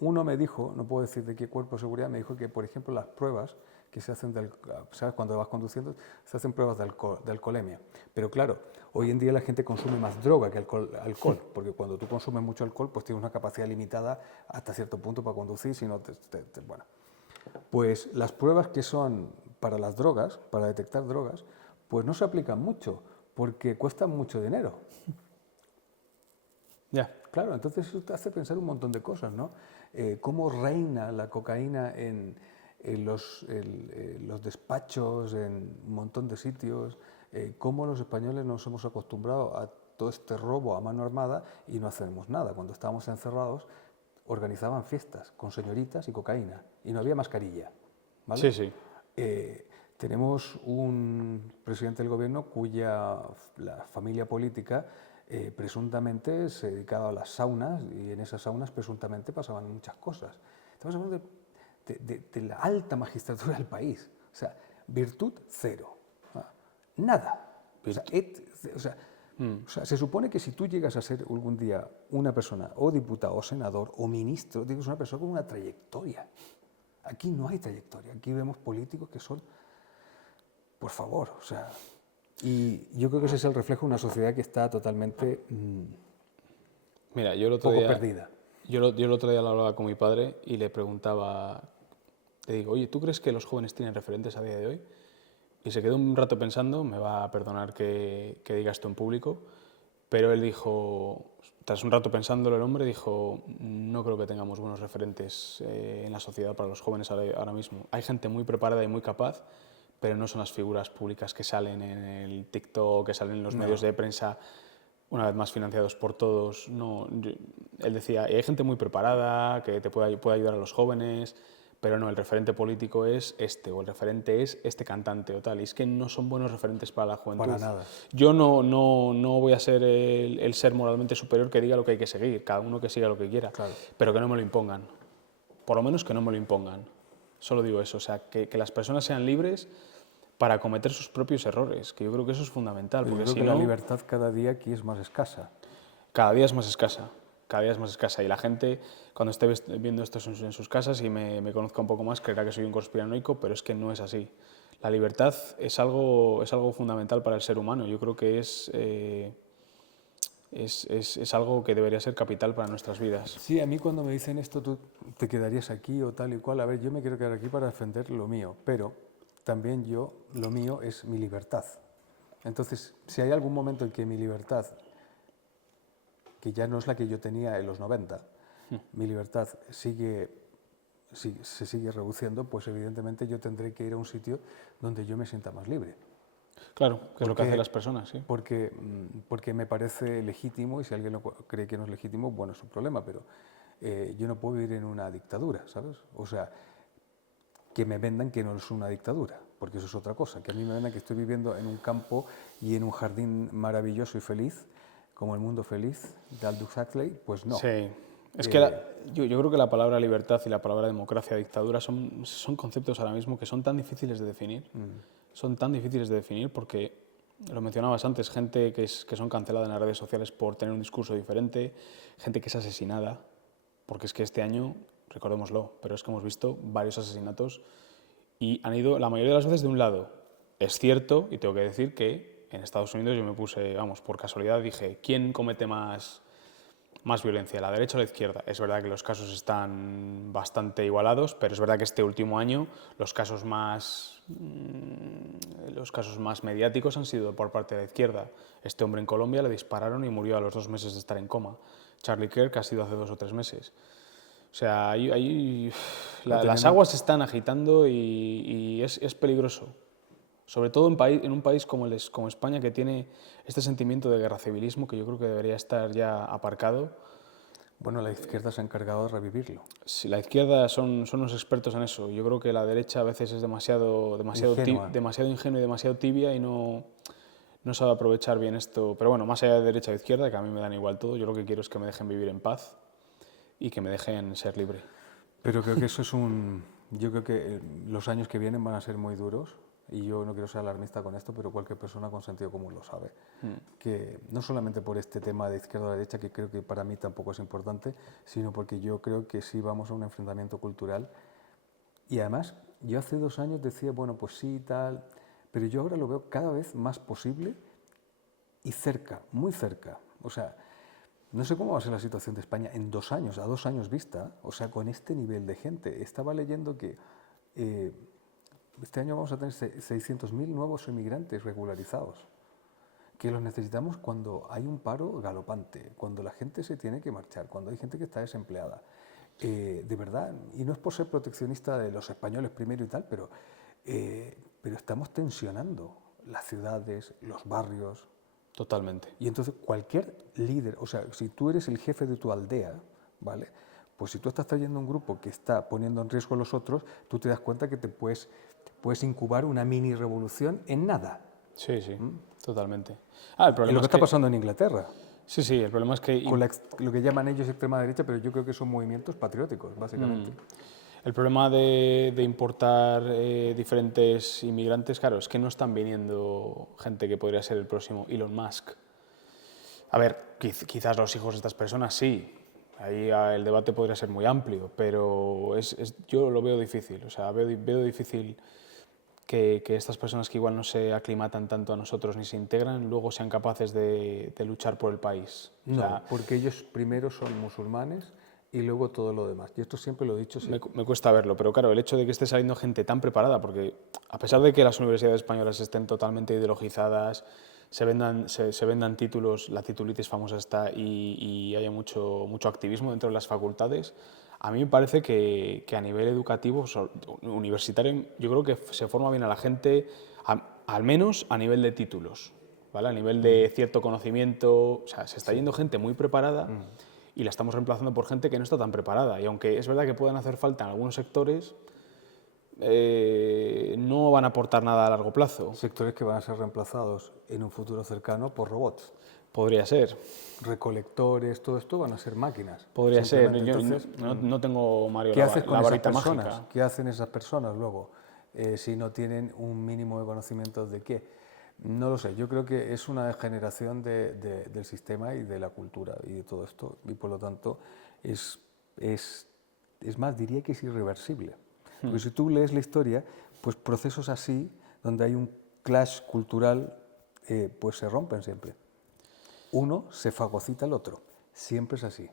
Uno me dijo, no puedo decir de qué cuerpo de seguridad, me dijo que, por ejemplo, las pruebas que se hacen, ¿sabes? Cuando vas conduciendo, se hacen pruebas de alcoholemia. Pero claro, hoy en día la gente consume más droga que alcohol, porque cuando tú consumes mucho alcohol, pues tienes una capacidad limitada hasta cierto punto para conducir, si no bueno. Pues las pruebas que son para las drogas, para detectar drogas, pues no se aplican mucho, porque cuestan mucho dinero. Ya. Claro, entonces eso te hace pensar un montón de cosas, ¿no? Cómo reina la cocaína en los despachos, en un montón de sitios, cómo los españoles nos hemos acostumbrado a todo este robo a mano armada y no hacemos nada. Cuando estábamos encerrados, organizaban fiestas con señoritas y cocaína y no había mascarilla, ¿vale? Sí. Tenemos un presidente del gobierno cuya la familia política presuntamente se dedicaba a las saunas y en esas saunas presuntamente pasaban muchas cosas. Estamos hablando de la alta magistratura del país. O sea, virtud, cero. Nada. O sea, se supone que si tú llegas a ser algún día una persona, o diputado, o senador, o ministro, tienes una persona con una trayectoria. Aquí no hay trayectoria. Aquí vemos políticos que son, por favor, o sea... Y yo creo que ese es el reflejo de una sociedad que está totalmente Mira, yo el otro poco día, perdida. yo el otro día lo hablaba con mi padre y le preguntaba, le digo, oye, ¿tú crees que los jóvenes tienen referentes a día de hoy? Y se quedó un rato pensando, me va a perdonar que diga esto en público, pero él dijo, tras un rato pensándolo, el hombre dijo, no creo que tengamos buenos referentes en la sociedad para los jóvenes ahora mismo. Hay gente muy preparada y muy capaz, pero no son las figuras públicas que salen en el TikTok, que salen en los medios de prensa, una vez más financiados por todos. No, él decía, hay gente muy preparada que te puede ayudar a los jóvenes, pero no, el referente político es este, o el referente es este cantante o tal. Y es que no son buenos referentes para la juventud. Para nada. Yo no voy a ser el ser moralmente superior que diga lo que hay que seguir, cada uno que siga lo que quiera, Claro. pero que no me lo impongan. Por lo menos que no me lo impongan. Solo digo eso, o sea, que las personas sean libres para cometer sus propios errores, que yo creo que eso es fundamental. Pero Porque yo creo si que la no, libertad cada día aquí es más escasa. cada día es más escasa. Cada día es más escasa y la gente, cuando esté viendo esto en sus casas y me conozca un poco más, creerá que soy un conspiranoico, pero es que no es así. La libertad es algo fundamental para el ser humano. Yo creo que es algo que debería ser capital para nuestras vidas. Sí, a mí cuando me dicen esto, tú te quedarías aquí o tal y cual. A ver, yo me quiero quedar aquí para defender lo mío, pero también lo mío es mi libertad. Entonces, si hay algún momento en que mi libertad, que ya no es la que yo tenía en los 90, mi libertad se sigue reduciendo, pues evidentemente yo tendré que ir a un sitio donde yo me sienta más libre. Claro, que es lo que hacen las personas, sí. Porque me parece legítimo, y si alguien cree que no es legítimo, bueno, es su problema, pero yo no puedo vivir en una dictadura, ¿sabes? O sea, que me vendan que no es una dictadura, porque eso es otra cosa, que a mí me vendan que estoy viviendo en un campo y en un jardín maravilloso y feliz, como el mundo feliz de Aldous Huxley, pues no. Sí, es que yo creo que la palabra libertad y la palabra democracia, dictadura, son conceptos ahora mismo que son tan difíciles de definir. Son tan difíciles de definir porque, lo mencionabas antes, gente que son canceladas en las redes sociales por tener un discurso diferente, gente que es asesinada, porque es que este año, recordémoslo, pero es que hemos visto varios asesinatos y han ido la mayoría de las veces de un lado. Es cierto, y tengo que decir que en Estados Unidos yo me puse, vamos, por casualidad dije, ¿quién comete más violencia, la derecha o la izquierda? Es verdad que los casos están bastante igualados, pero es verdad que este último año los casos más mediáticos han sido por parte de la izquierda. Este hombre en Colombia le dispararon y murió a los 2 meses de estar en coma. Charlie Kirk ha sido hace 2 o 3 meses. O sea, las aguas se están agitando y es peligroso. Sobre todo en un país como España, que tiene este sentimiento de guerra civilismo que yo creo que debería estar ya aparcado. Bueno, la izquierda se ha encargado de revivirlo. Sí, la izquierda son unos expertos en eso. Yo creo que la derecha a veces es demasiado ingenua y demasiado tibia y no sabe aprovechar bien esto. Pero bueno, más allá de derecha o izquierda, que a mí me dan igual todo, yo lo que quiero es que me dejen vivir en paz y que me dejen ser libre. Pero creo que eso es yo creo que los años que vienen van a ser muy duros. Y yo no quiero ser alarmista con esto, pero cualquier persona con sentido común lo sabe. Que no solamente por este tema de izquierda o derecha, que creo que para mí tampoco es importante, sino porque yo creo que sí vamos a un enfrentamiento cultural. Y además, yo hace 2 años decía, bueno, pues sí y tal, pero yo ahora lo veo cada vez más posible y cerca, muy cerca. O sea, no sé cómo va a ser la situación de España en 2 años, a 2 años vista, o sea, con este nivel de gente. Estaba leyendo que... este año vamos a tener 600.000 nuevos emigrantes regularizados, que los necesitamos cuando hay un paro galopante, cuando la gente se tiene que marchar, cuando hay gente que está desempleada. De verdad, y no es por ser proteccionista de los españoles primero y tal, pero estamos tensionando las ciudades, los barrios. Totalmente. Y entonces cualquier líder, o sea, si tú eres el jefe de tu aldea, ¿vale? Pues si tú estás trayendo un grupo que está poniendo en riesgo a los otros, tú te das cuenta que te puedes incubar una mini revolución en nada. Sí, totalmente. El problema es lo que está pasando en Inglaterra. Sí, el problema es que... Con lo que llaman ellos extrema derecha, pero yo creo que son movimientos patrióticos, básicamente. El problema de importar diferentes inmigrantes, claro, es que no están viniendo gente que podría ser el próximo Elon Musk. A ver, quizás los hijos de estas personas sí, ahí el debate podría ser muy amplio, pero yo lo veo difícil, o sea, veo difícil que estas personas que igual no se aclimatan tanto a nosotros ni se integran, luego sean capaces de luchar por el país. O No, sea, porque ellos primero son musulmanes y luego todo lo demás. Y esto siempre lo he dicho, sí. me cuesta verlo, pero claro, el hecho de que esté saliendo gente tan preparada, porque a pesar de que las universidades españolas estén totalmente ideologizadas, se vendan títulos, la titulitis famosa está, y haya mucho activismo dentro de las facultades, a mí me parece que a nivel educativo, universitario, yo creo que se forma bien a la gente, al menos a nivel de títulos, ¿vale? A nivel de cierto conocimiento, o sea, se está yendo gente muy preparada y la estamos reemplazando por gente que no está tan preparada. Y aunque es verdad que puedan hacer falta en algunos sectores, no van a aportar nada a largo plazo. Sectores que van a ser reemplazados en un futuro cercano por robots. Podría ser. Recolectores, todo esto van a ser máquinas. Podría ser. Yo Entonces, no tengo, Mario, ¿qué haces con la esas varita personas? mágica. ¿Qué hacen esas personas luego si no tienen un mínimo de conocimientos de qué? No lo sé, yo creo que es una degeneración del sistema y de la cultura y de todo esto, y por lo tanto es más, diría que es irreversible. Porque si tú lees la historia, pues procesos así, donde hay un clash cultural, pues se rompen siempre. Uno se fagocita al otro, siempre es así.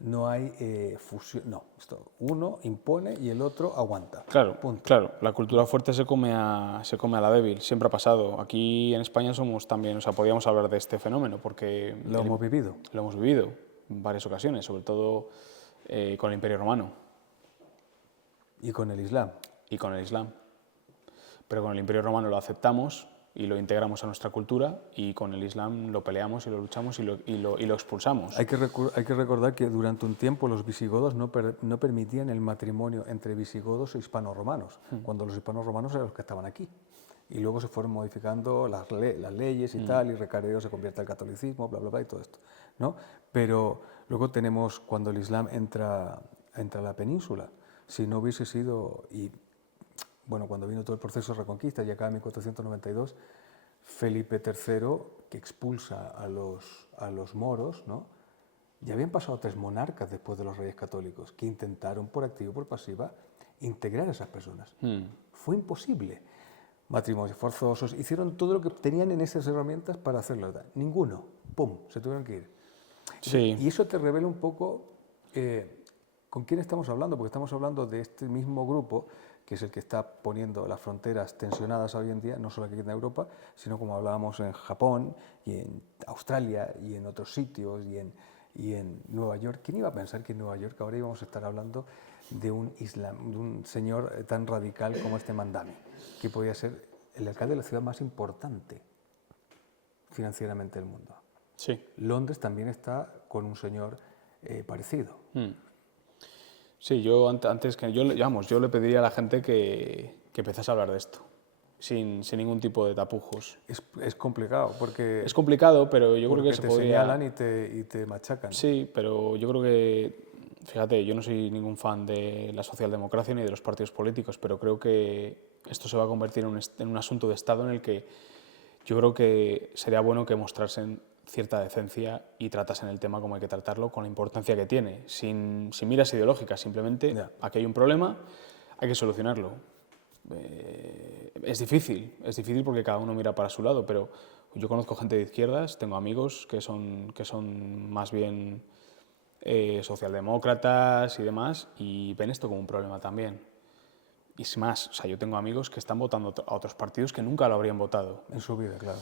No hay fusión, no, uno impone y el otro aguanta. Claro, Punto. claro, la cultura fuerte se come a la débil, siempre ha pasado. Aquí en España somos también, o sea, podríamos hablar de este fenómeno porque Lo hemos vivido. lo hemos vivido en varias ocasiones, sobre todo con el Imperio Romano Y con el Islam. y con el Islam. Pero con el Imperio Romano lo aceptamos y lo integramos a nuestra cultura, y con el Islam lo peleamos y lo luchamos y lo expulsamos. Hay que recordar que durante un tiempo los visigodos no permitían el matrimonio entre visigodos e hispanos-romanos, cuando los hispanos-romanos eran los que estaban aquí. Y luego se fueron modificando las leyes y tal, y Recaredo se convierte al catolicismo, bla, bla, bla, y todo esto, ¿no? Pero luego tenemos cuando el Islam entra a la península. Si no hubiese sido, y bueno, cuando vino todo el proceso de reconquista, y acá en 1492, Felipe III, que expulsa a los moros, ¿no? Ya habían pasado 3 monarcas después de los reyes católicos que intentaron por activa y por pasiva integrar a esas personas. Fue imposible. Matrimonios forzosos, hicieron todo lo que tenían en esas herramientas para hacerlo. Ninguno, ¡pum!, se tuvieron que ir. Sí. Y eso te revela un poco con quién estamos hablando, porque estamos hablando de este mismo grupo que es el que está poniendo las fronteras tensionadas hoy en día, no solo aquí en Europa, sino como hablábamos en Japón y en Australia y en otros sitios y en Nueva York. ¿Quién iba a pensar que en Nueva York ahora íbamos a estar hablando de un señor tan radical como este Mandami, que podía ser el alcalde de la ciudad más importante financieramente del mundo? Sí. Londres también está con un señor parecido. Sí, yo antes que yo le pediría a la gente que empezase a hablar de esto, sin ningún tipo de tapujos. Es complicado porque... Es complicado, pero yo creo que se te podría... señalan y te machacan. Sí, pero yo creo que, fíjate, yo no soy ningún fan de la socialdemocracia ni de los partidos políticos, pero creo que esto se va a convertir en un asunto de Estado en el que yo creo que sería bueno que mostrasen cierta decencia y tratasen el tema como hay que tratarlo, con la importancia que tiene, sin miras ideológicas, simplemente aquí hay un problema, hay que solucionarlo. Es difícil porque cada uno mira para su lado, pero yo conozco gente de izquierdas, tengo amigos que son más bien socialdemócratas y demás, y ven esto como un problema también. Y es más, o sea, yo tengo amigos que están votando a otros partidos que nunca lo habrían votado. En su vida, claro.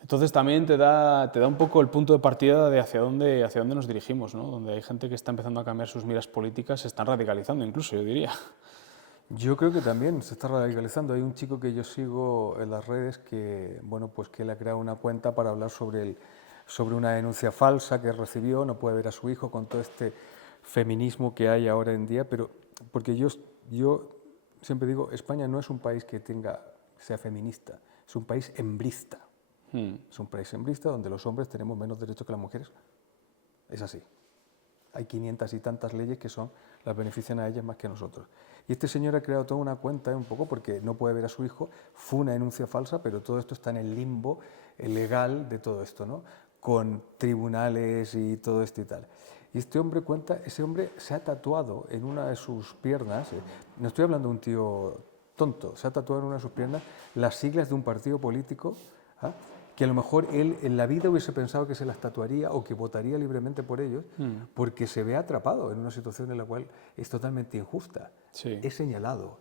Entonces también te da un poco el punto de partida de hacia dónde nos dirigimos, ¿no? Donde hay gente que está empezando a cambiar sus miras políticas, se están radicalizando incluso, yo diría. Yo creo que también se está radicalizando. Hay un chico que yo sigo en las redes que, bueno, pues que él ha creado una cuenta para hablar sobre una denuncia falsa que recibió, no puede ver a su hijo con todo este feminismo que hay ahora en día, pero porque yo siempre digo, España no es un país que sea feminista, es un país hembrista. Es un país hembrista donde los hombres tenemos menos derechos que las mujeres. Es así. hay 500 y tantas leyes que las benefician a ellas más que a nosotros. Y este señor ha creado toda una cuenta, un poco porque no puede ver a su hijo, fue una denuncia falsa, pero todo esto está en el limbo legal de todo esto, ¿no? Con tribunales y todo esto y tal. Y este hombre cuenta, ese hombre se ha tatuado en una de sus piernas, no estoy hablando de un tío tonto, se ha tatuado en una de sus piernas las siglas de un partido político, ¿ah? Que a lo mejor él en la vida hubiese pensado que se las tatuaría o que votaría libremente por ellos, porque se ve atrapado en una situación en la cual es totalmente injusta. Sí. Es señalado,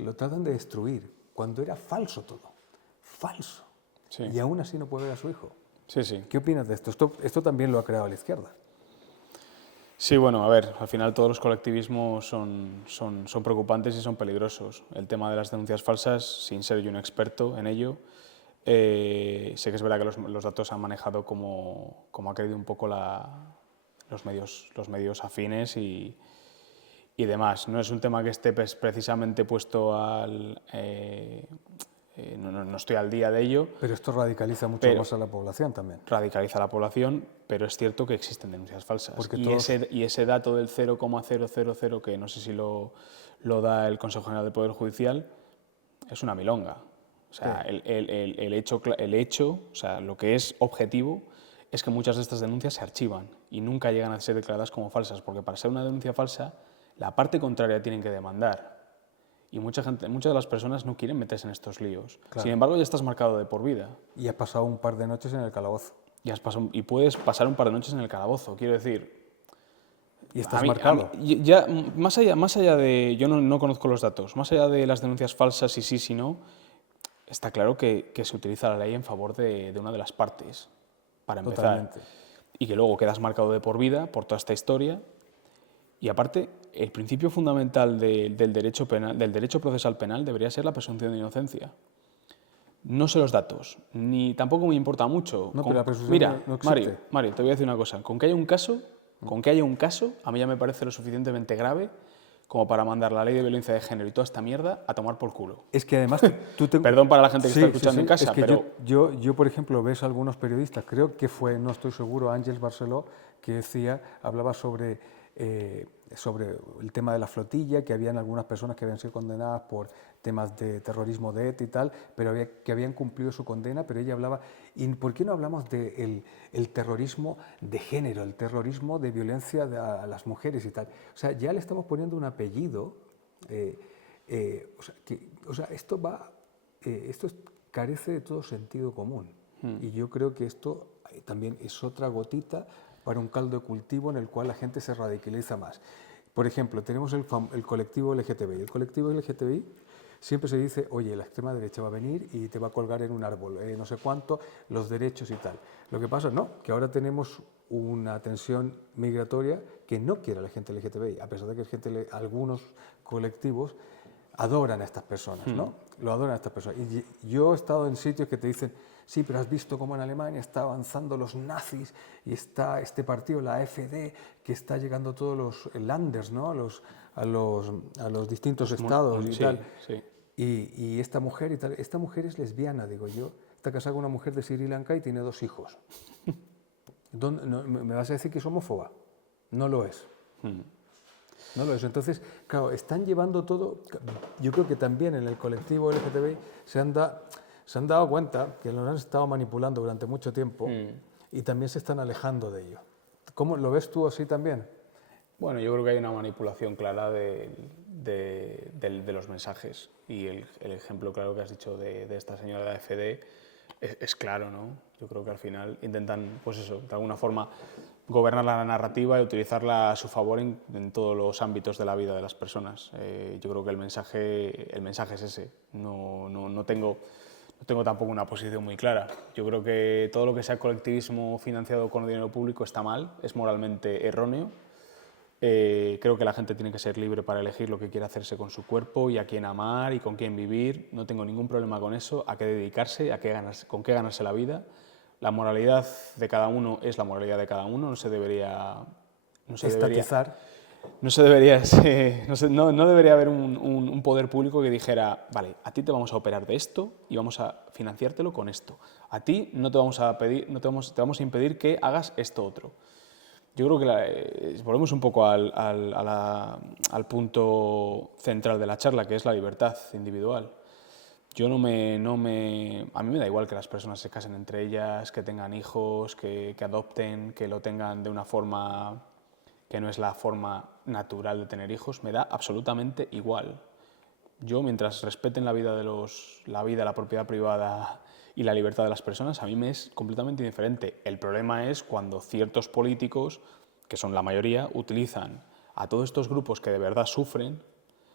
lo tratan de destruir, cuando era falso todo, falso. Sí. Y aún así no puede ver a su hijo. Sí, sí. ¿Qué opinas de esto? Esto también lo ha creado la izquierda. Sí, bueno, a ver, al final todos los colectivismos son preocupantes y son peligrosos. El tema de las denuncias falsas, sin ser yo un experto en ello, sé que es verdad que los datos han manejado como ha querido un poco los medios afines y demás. No es un tema que esté precisamente puesto al... no estoy al día de ello. Pero esto radicaliza mucho más a la población también. Radicaliza a la población, pero es cierto que existen denuncias falsas. Y ese dato del 0,000, que no sé si lo da el Consejo General del Poder Judicial, es una milonga. O sea, sí. el hecho, o sea, lo que es objetivo es que muchas de estas denuncias se archivan y nunca llegan a ser declaradas como falsas, porque para ser una denuncia falsa, la parte contraria tienen que demandar. Y muchas de las personas no quieren meterse en estos líos. Claro. Sin embargo, ya estás marcado de por vida. Y has pasado un par de noches en el calabozo. Y puedes pasar un par de noches en el calabozo, quiero decir. Y estás marcado. Ya, más allá de... Yo no conozco los datos. Más allá de las denuncias falsas, si no, está claro que se utiliza la ley en favor de una de las partes, para empezar. Totalmente. Y que luego quedas marcado de por vida por toda esta historia. Y aparte, el principio fundamental del derecho procesal penal debería ser la presunción de inocencia. No sé los datos, ni tampoco me importa mucho. No, pero la presunción mira, no existe. Mario, te voy a decir una cosa. Con que haya un caso, a mí ya me parece lo suficientemente grave como para mandar la ley de violencia de género y toda esta mierda a tomar por culo. Es que además Perdón para la gente que está escuchando en casa, es que pero... Yo, por ejemplo, ves a algunos periodistas, creo que fue, no estoy seguro, Ángels Barceló, que hablaba sobre el tema de la flotilla, que habían algunas personas que habían sido condenadas por temas de terrorismo de ETA y tal, pero que habían cumplido su condena, pero ella hablaba, ¿y por qué no hablamos del terrorismo de género, el terrorismo de violencia a las mujeres y tal? O sea, ya le estamos poniendo un apellido, esto carece de todo sentido común. Y yo creo que esto también es otra gotita para un caldo de cultivo en el cual la gente se radicaliza más. Por ejemplo, tenemos el colectivo LGTBI. El colectivo LGTBI siempre se dice, oye, la extrema derecha va a venir y te va a colgar en un árbol, no sé cuánto, los derechos y tal. Lo que pasa, no, que ahora tenemos una tensión migratoria que no quiere a la gente LGTBI, a pesar de que algunos colectivos adoran a estas personas, ¿no? Lo adoran a estas personas. Y yo he estado en sitios que te dicen, sí, pero has visto cómo en Alemania está avanzando los nazis y está este partido, la AfD, que está llegando todos los landers, ¿no? a los distintos estados y tal. Sí. Y esta mujer y tal, esta mujer es lesbiana, digo yo, está casada con una mujer de Sri Lanka y tiene 2 hijos. ¿Me vas a decir que es homófoba? No lo es. No lo es. Entonces, claro, están llevando todo. Yo creo que también en el colectivo LGTBI se han dado cuenta que nos han estado manipulando durante mucho tiempo y también se están alejando de ello. ¿Cómo lo ves tú así también? Bueno, yo creo que hay una manipulación clara de los mensajes y el ejemplo claro que has dicho de esta señora de la AfD es claro, ¿no? Yo creo que al final intentan, pues eso, de alguna forma gobernar la narrativa y utilizarla a su favor en todos los ámbitos de la vida de las personas. Yo creo que el mensaje es ese. No tengo tampoco una posición muy clara. Yo creo que todo lo que sea colectivismo financiado con dinero público está mal, es moralmente erróneo. Creo que la gente tiene que ser libre para elegir lo que quiere hacerse con su cuerpo y a quién amar y con quién vivir. No tengo ningún problema con eso, a qué dedicarse, con qué ganarse la vida. La moralidad de cada uno es la moralidad de cada uno, no debería haber un poder público que dijera, vale, a ti te vamos a operar de esto y vamos a financiártelo con esto. A ti no te vamos a pedir, te vamos a impedir que hagas esto otro. Yo creo que volvemos un poco al punto central de la charla, que es la libertad individual. Yo a mí me da igual que las personas se casen entre ellas, que tengan hijos, que adopten, que lo tengan de una forma que no es la forma natural de tener hijos, me da absolutamente igual. Yo, mientras respeten la vida, la propiedad privada y la libertad de las personas, a mí me es completamente indiferente. El problema es cuando ciertos políticos, que son la mayoría, utilizan a todos estos grupos que de verdad sufren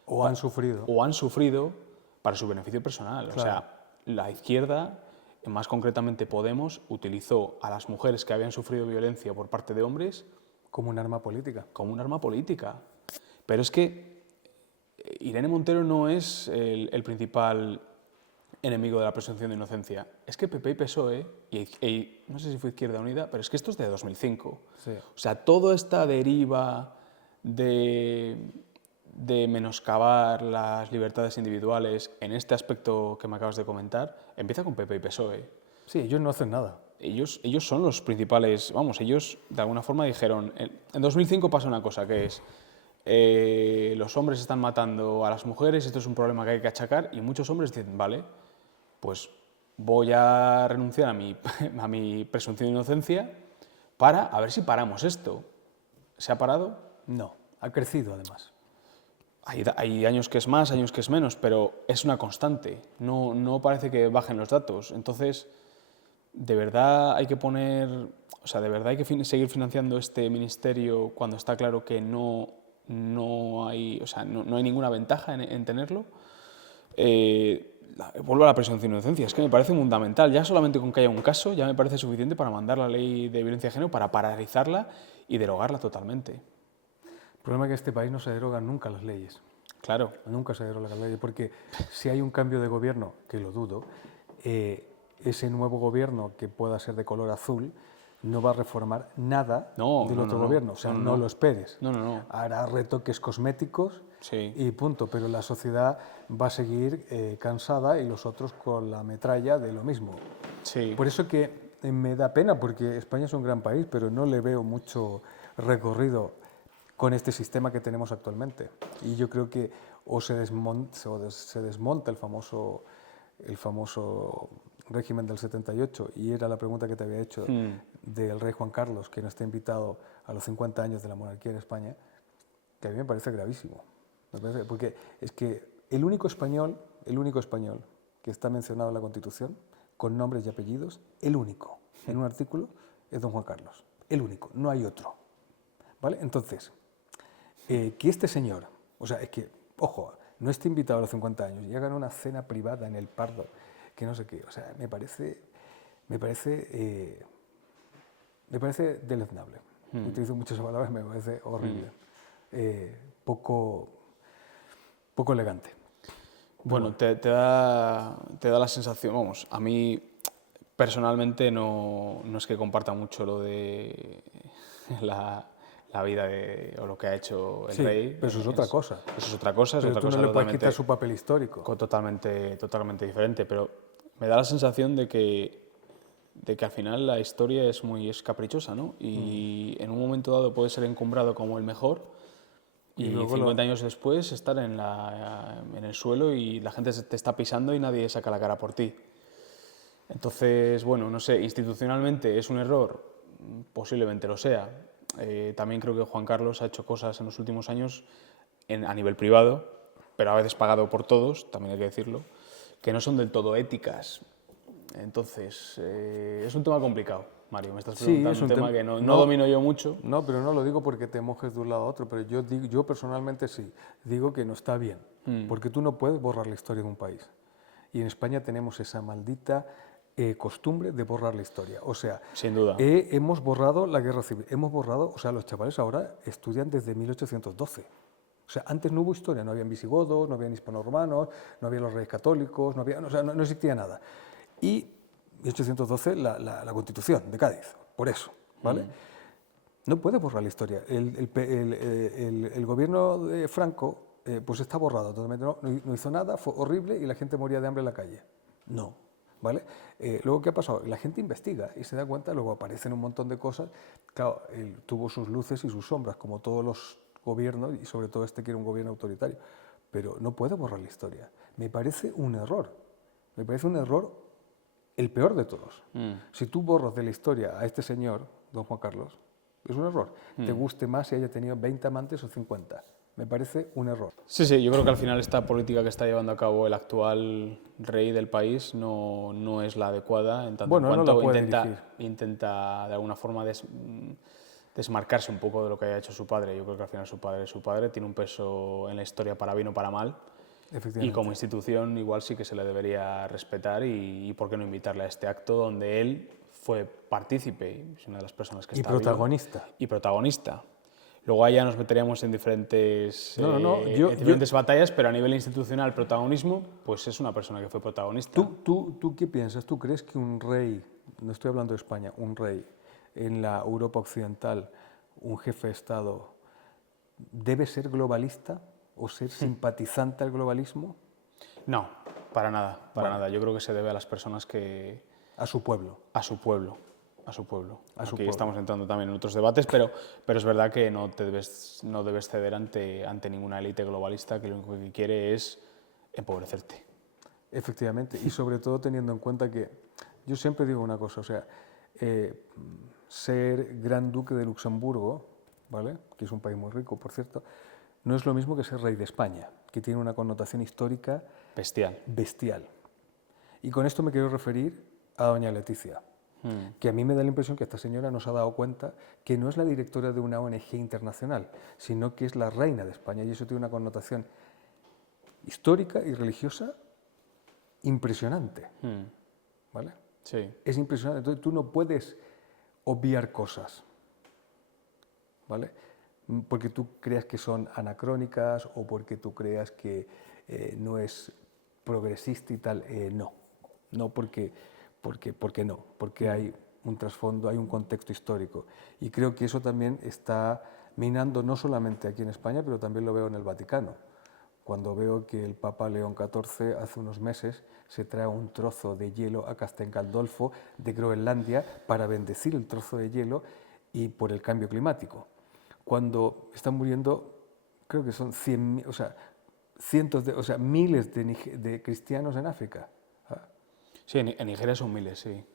O han sufrido. para su beneficio personal. Claro. O sea, la izquierda, más concretamente Podemos, utilizó a las mujeres que habían sufrido violencia por parte de hombres Como un arma política. como un arma política. Pero es que Irene Montero no es el principal enemigo de la presunción de inocencia. Es que PP y PSOE, y no sé si fue Izquierda Unida, pero es que esto es de 2005. Sí. O sea, toda esta deriva de menoscabar las libertades individuales en este aspecto que me acabas de comentar, empieza con PP y PSOE. Sí, ellos no hacen nada. Ellos son los principales, vamos, ellos de alguna forma dijeron, en 2005 pasa una cosa, que es, los hombres están matando a las mujeres, esto es un problema que hay que achacar, y muchos hombres dicen, vale, pues voy a renunciar a mi presunción de inocencia para a ver si paramos esto. ¿Se ha parado? No, ha crecido además. Hay años que es más, años que es menos, pero es una constante, no parece que bajen los datos. Entonces, de verdad hay que de verdad hay que seguir financiando este ministerio cuando está claro que no hay ninguna ventaja en tenerlo. Vuelvo a la presunción de inocencia, es que me parece fundamental. Ya solamente con que haya un caso ya me parece suficiente para mandar la ley de violencia de género, para paralizarla y derogarla totalmente. El problema es que en este país no se derogan nunca las leyes. Claro. Nunca se derogan las leyes, porque si hay un cambio de gobierno, que lo dudo, ese nuevo gobierno que pueda ser de color azul no va a reformar nada del otro gobierno. O sea, no lo esperes. No. Hará retoques cosméticos Sí. y punto. Pero la sociedad va a seguir cansada y los otros con la metralla de lo mismo. Sí. Por eso que me da pena, porque España es un gran país, pero no le veo mucho recorrido con este sistema que tenemos actualmente. Y yo creo que o se desmonta el famoso régimen del 78, y era la pregunta que te había hecho del rey Juan Carlos, que no está invitado a los 50 años de la monarquía en España, que a mí me parece gravísimo. Porque es que el único español que está mencionado en la Constitución, con nombres y apellidos, el único, en un artículo, es don Juan Carlos. El único, no hay otro. ¿Vale? Entonces, que este señor, o sea, es que, ojo, no esté invitado a los 50 años y hagan una cena privada en el Pardo, que no sé qué, o sea, me parece deleznable. Utilizo muchas palabras, me parece horrible. Poco elegante. Bueno, te da la sensación, vamos, a mí personalmente no es que comparta mucho lo de la vida o lo que ha hecho el rey. Pero eso es otra cosa. Eso es otra cosa. Pero tú no le puedes quitar su papel histórico. Totalmente diferente, pero me da la sensación de que al final la historia es caprichosa, ¿no? Y en un momento dado puede ser encumbrado como el mejor y 50 años después estar en el suelo y la gente te está pisando y nadie saca la cara por ti. Entonces, bueno, no sé, institucionalmente es un error, posiblemente lo sea. También creo que Juan Carlos ha hecho cosas en los últimos años a nivel privado, pero a veces pagado por todos, también hay que decirlo, que no son del todo éticas. Entonces, es un tema complicado, Mario. Me estás preguntando es un tema que no domino yo mucho. No, pero no lo digo porque te mojes de un lado a otro, pero yo personalmente sí, digo que no está bien, porque tú no puedes borrar la historia de un país. Y en España tenemos esa maldita costumbre de borrar la historia. O sea, sin duda. Hemos borrado la guerra civil, o sea, los chavales ahora estudian desde 1812. O sea, antes no hubo historia, no habían visigodos, no habían hispano-romanos, no había los reyes católicos, no existía nada. Y 1812 la Constitución de Cádiz, por eso, ¿vale? No puede borrar la historia. El gobierno de Franco pues está borrado totalmente, no hizo nada, fue horrible y la gente moría de hambre en la calle. No, ¿vale? Luego, ¿qué ha pasado? La gente investiga y se da cuenta, luego aparecen un montón de cosas. Claro, él tuvo sus luces y sus sombras, como todos los gobiernos, y sobre todo este que era un gobierno autoritario. Pero no puede borrar la historia. Me parece un error. Me parece un error el peor de todos. Si tú borras de la historia a este señor, don Juan Carlos, es un error. Te guste más si haya tenido 20 amantes o 50. Me parece un error. Sí, sí, yo creo que al final esta política que está llevando a cabo el actual rey del país no es la adecuada en tanto Bueno, en no cuanto la puede dirigir. intenta de alguna forma desmarcarse un poco de lo que haya hecho su padre. Yo creo que al final su padre, tiene un peso en la historia para bien o para mal. Y como institución igual sí que se le debería respetar y por qué no invitarle a este acto donde él fue partícipe, es una de las personas que Y está viva, protagonista. y protagonista. Luego allá nos meteríamos en diferentes, diferentes batallas, pero a nivel institucional, protagonismo, pues es una persona que fue protagonista. ¿Tú qué piensas? ¿Tú crees que un rey, no estoy hablando de España, un rey en la Europa occidental, un jefe de Estado, debe ser globalista o ser simpatizante al globalismo? No, para nada, para nada. Yo creo que se debe a las personas que... A su pueblo. A su pueblo. A su pueblo. A su Aquí pueblo. estamos entrando también en otros debates, pero es verdad que no debes ceder ante ninguna élite globalista que lo único que quiere es empobrecerte. Efectivamente, y sobre todo teniendo en cuenta que yo siempre digo una cosa, o sea, ser gran duque de Luxemburgo, ¿vale? Que es un país muy rico, por cierto, no es lo mismo que ser rey de España, que tiene una connotación histórica bestial. Y con esto me quiero referir a doña Leticia, que a mí me da la impresión que esta señora no se ha dado cuenta que no es la directora de una ONG internacional, sino que es la reina de España, y eso tiene una connotación histórica y religiosa impresionante, ¿vale? Sí. Es impresionante, entonces tú no puedes obviar cosas, ¿vale? Porque tú creas que son anacrónicas o porque tú creas que no es progresista y tal, no porque no, porque hay un trasfondo, hay un contexto histórico. Y creo que eso también está minando no solamente aquí en España, pero también lo veo en el Vaticano. Cuando veo que el Papa León XIV hace unos meses se trae un trozo de hielo a Castel Gandolfo de Groenlandia para bendecir el trozo de hielo y por el cambio climático. Cuando están muriendo, creo que son miles de cristianos en África. Sí, en Nigeria son miles, sí.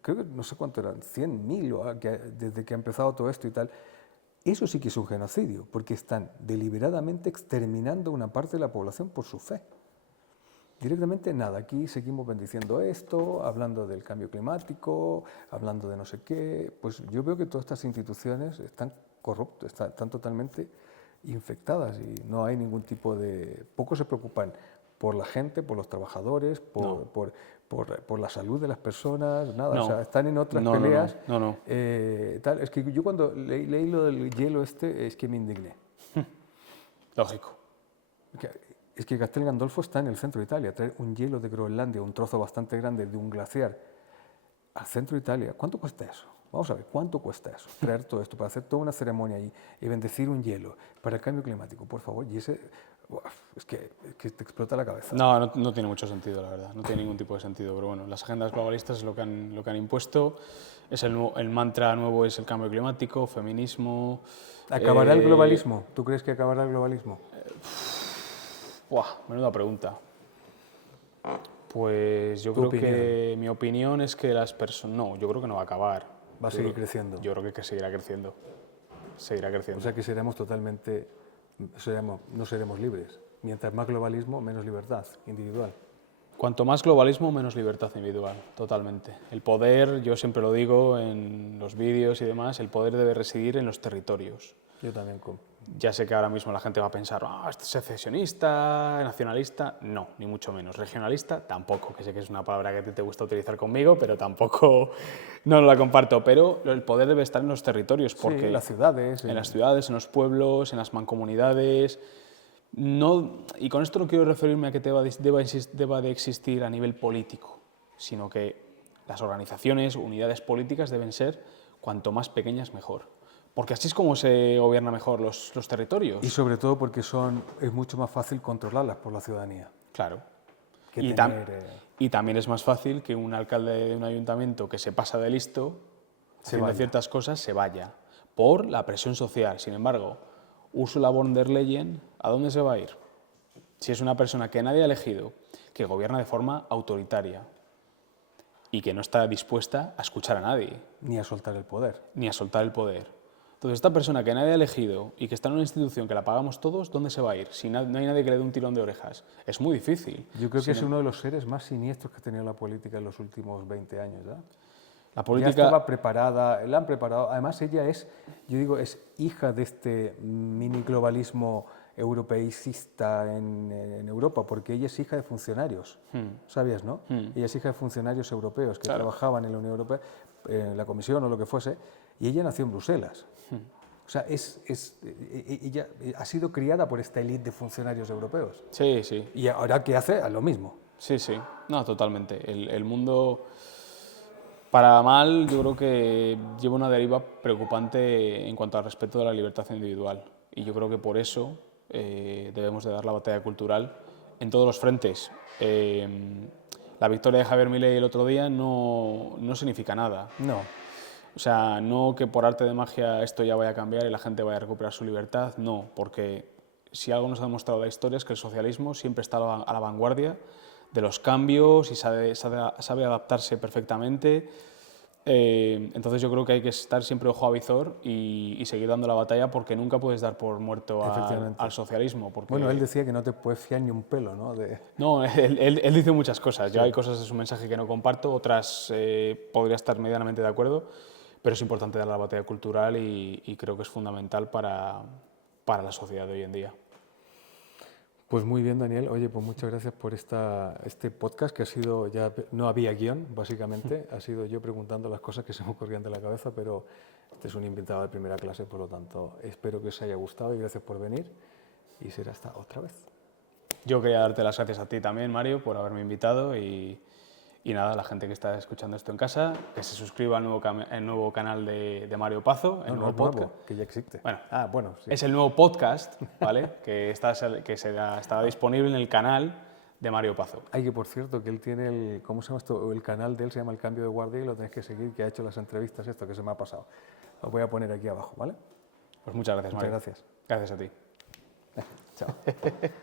Creo que no sé cuánto eran, 100.000 desde que ha empezado todo esto y tal. Eso sí que es un genocidio, porque están deliberadamente exterminando una parte de la población por su fe. Directamente nada, aquí seguimos bendiciendo esto, hablando del cambio climático, hablando de no sé qué. Pues yo veo que todas estas instituciones están corruptas, están totalmente infectadas y no hay ningún tipo de... Pocos se preocupan por la gente, por los trabajadores, por la salud de las personas, nada. No. O sea, están en otras peleas. No. Tal. Es que yo cuando leí lo del hielo es que me indigné. Lógico. Es que Castel Gandolfo está en el centro de Italia. Traer un hielo de Groenlandia, un trozo bastante grande de un glaciar, al centro de Italia, ¿cuánto cuesta eso? Vamos a ver, ¿cuánto cuesta eso? Traer todo esto para hacer toda una ceremonia allí y bendecir un hielo para el cambio climático, por favor. Y ese, es que te explota la cabeza. No tiene mucho sentido, la verdad. No tiene ningún tipo de sentido. Pero bueno, las agendas globalistas es lo que han impuesto. El mantra nuevo es el cambio climático, feminismo. ¿Acabará el globalismo? ¿Tú crees que acabará el globalismo? Menuda pregunta. Pues yo creo que mi opinión es que las personas... No, yo creo que no va a acabar. Va a seguir creciendo. Yo creo que seguirá creciendo. Seguirá creciendo. O sea que seremos totalmente... no seremos libres. Mientras más globalismo, menos libertad individual. Cuanto más globalismo, menos libertad individual, totalmente. El poder, yo siempre lo digo en los vídeos y demás, el poder debe residir en los territorios. Yo también. Ya sé que ahora mismo la gente va a pensar, este es secesionista, nacionalista. No, ni mucho menos. Regionalista, tampoco, que sé que es una palabra que te gusta utilizar conmigo, pero tampoco no la comparto. Pero el poder debe estar en los territorios, porque sí, en las ciudades. En las ciudades, en los pueblos, en las mancomunidades. Y con esto no quiero referirme a que deba de existir a nivel político, sino que las organizaciones, unidades políticas deben ser cuanto más pequeñas mejor. Porque así es como se gobierna mejor los territorios. Y sobre todo porque es mucho más fácil controlarlas por la ciudadanía. Claro. que y, tener... y también es más fácil que un alcalde de un ayuntamiento que se pasa de listo haciendo ciertas cosas se vaya por la presión social. Sin embargo, Ursula von der Leyen, ¿a dónde se va a ir? Si es una persona que nadie ha elegido, que gobierna de forma autoritaria y que no está dispuesta a escuchar a nadie. Ni a soltar el poder. Ni a soltar el poder. Entonces, esta persona que nadie ha elegido y que está en una institución que la pagamos todos, ¿dónde se va a ir? Si no hay nadie que le dé un tirón de orejas. Es muy difícil. Yo creo que es uno de los seres más siniestros que ha tenido la política en los últimos 20 años. La política... Ya estaba preparada, la han preparado. Además, ella es, yo digo, es hija de este mini globalismo europeicista en Europa, porque ella es hija de funcionarios, ¿sabías, no? Ella es hija de funcionarios europeos que trabajaban en la Unión Europea, en la Comisión o lo que fuese, y ella nació en Bruselas. O sea, ella ha sido criada por esta élite de funcionarios europeos. Sí, sí. Y ahora, ¿qué hace? A lo mismo. Sí, sí. No, totalmente. El mundo, para mal, yo creo que lleva una deriva preocupante en cuanto al respeto de la libertad individual. Y yo creo que por eso debemos de dar la batalla cultural en todos los frentes. La victoria de Javier Milei el otro día no significa nada. No. O sea, no que por arte de magia esto ya vaya a cambiar y la gente vaya a recuperar su libertad, no, porque si algo nos ha demostrado la historia es que el socialismo siempre está a la vanguardia de los cambios y sabe adaptarse perfectamente. Entonces yo creo que hay que estar siempre ojo a visor y seguir dando la batalla porque nunca puedes dar por muerto al socialismo. Porque... Bueno, él decía que no te puedes fiar ni un pelo, ¿no? No, él dice muchas cosas. Sí. Yo hay cosas de su mensaje que no comparto, otras podría estar medianamente de acuerdo, pero es importante dar la batalla cultural y creo que es fundamental para la sociedad de hoy en día. Pues muy bien, Daniel. Oye, pues muchas gracias por este podcast que ha sido, ya no había guión, básicamente. Ha sido yo preguntando las cosas que se me ocurrían de la cabeza, pero este es un invitado de primera clase, por lo tanto, espero que os haya gustado y gracias por venir. Y será hasta otra vez. Yo quería darte las gracias a ti también, Mario, por haberme invitado y nada, la gente que está escuchando esto en casa, que se suscriba al nuevo canal de Mario Pazo, el nuevo podcast. Nuevo, que ya existe. Bueno, sí. Es el nuevo podcast, ¿vale? que estará disponible en el canal de Mario Pazo. Hay que, por cierto, que él tiene ¿cómo se llama esto? El canal de él se llama El Cambio de Guardia y lo tenéis que seguir, que ha hecho las entrevistas, esto que se me ha pasado. Lo voy a poner aquí abajo, ¿vale? Pues muchas gracias, Mario. Muchas gracias. Gracias a ti. Chao.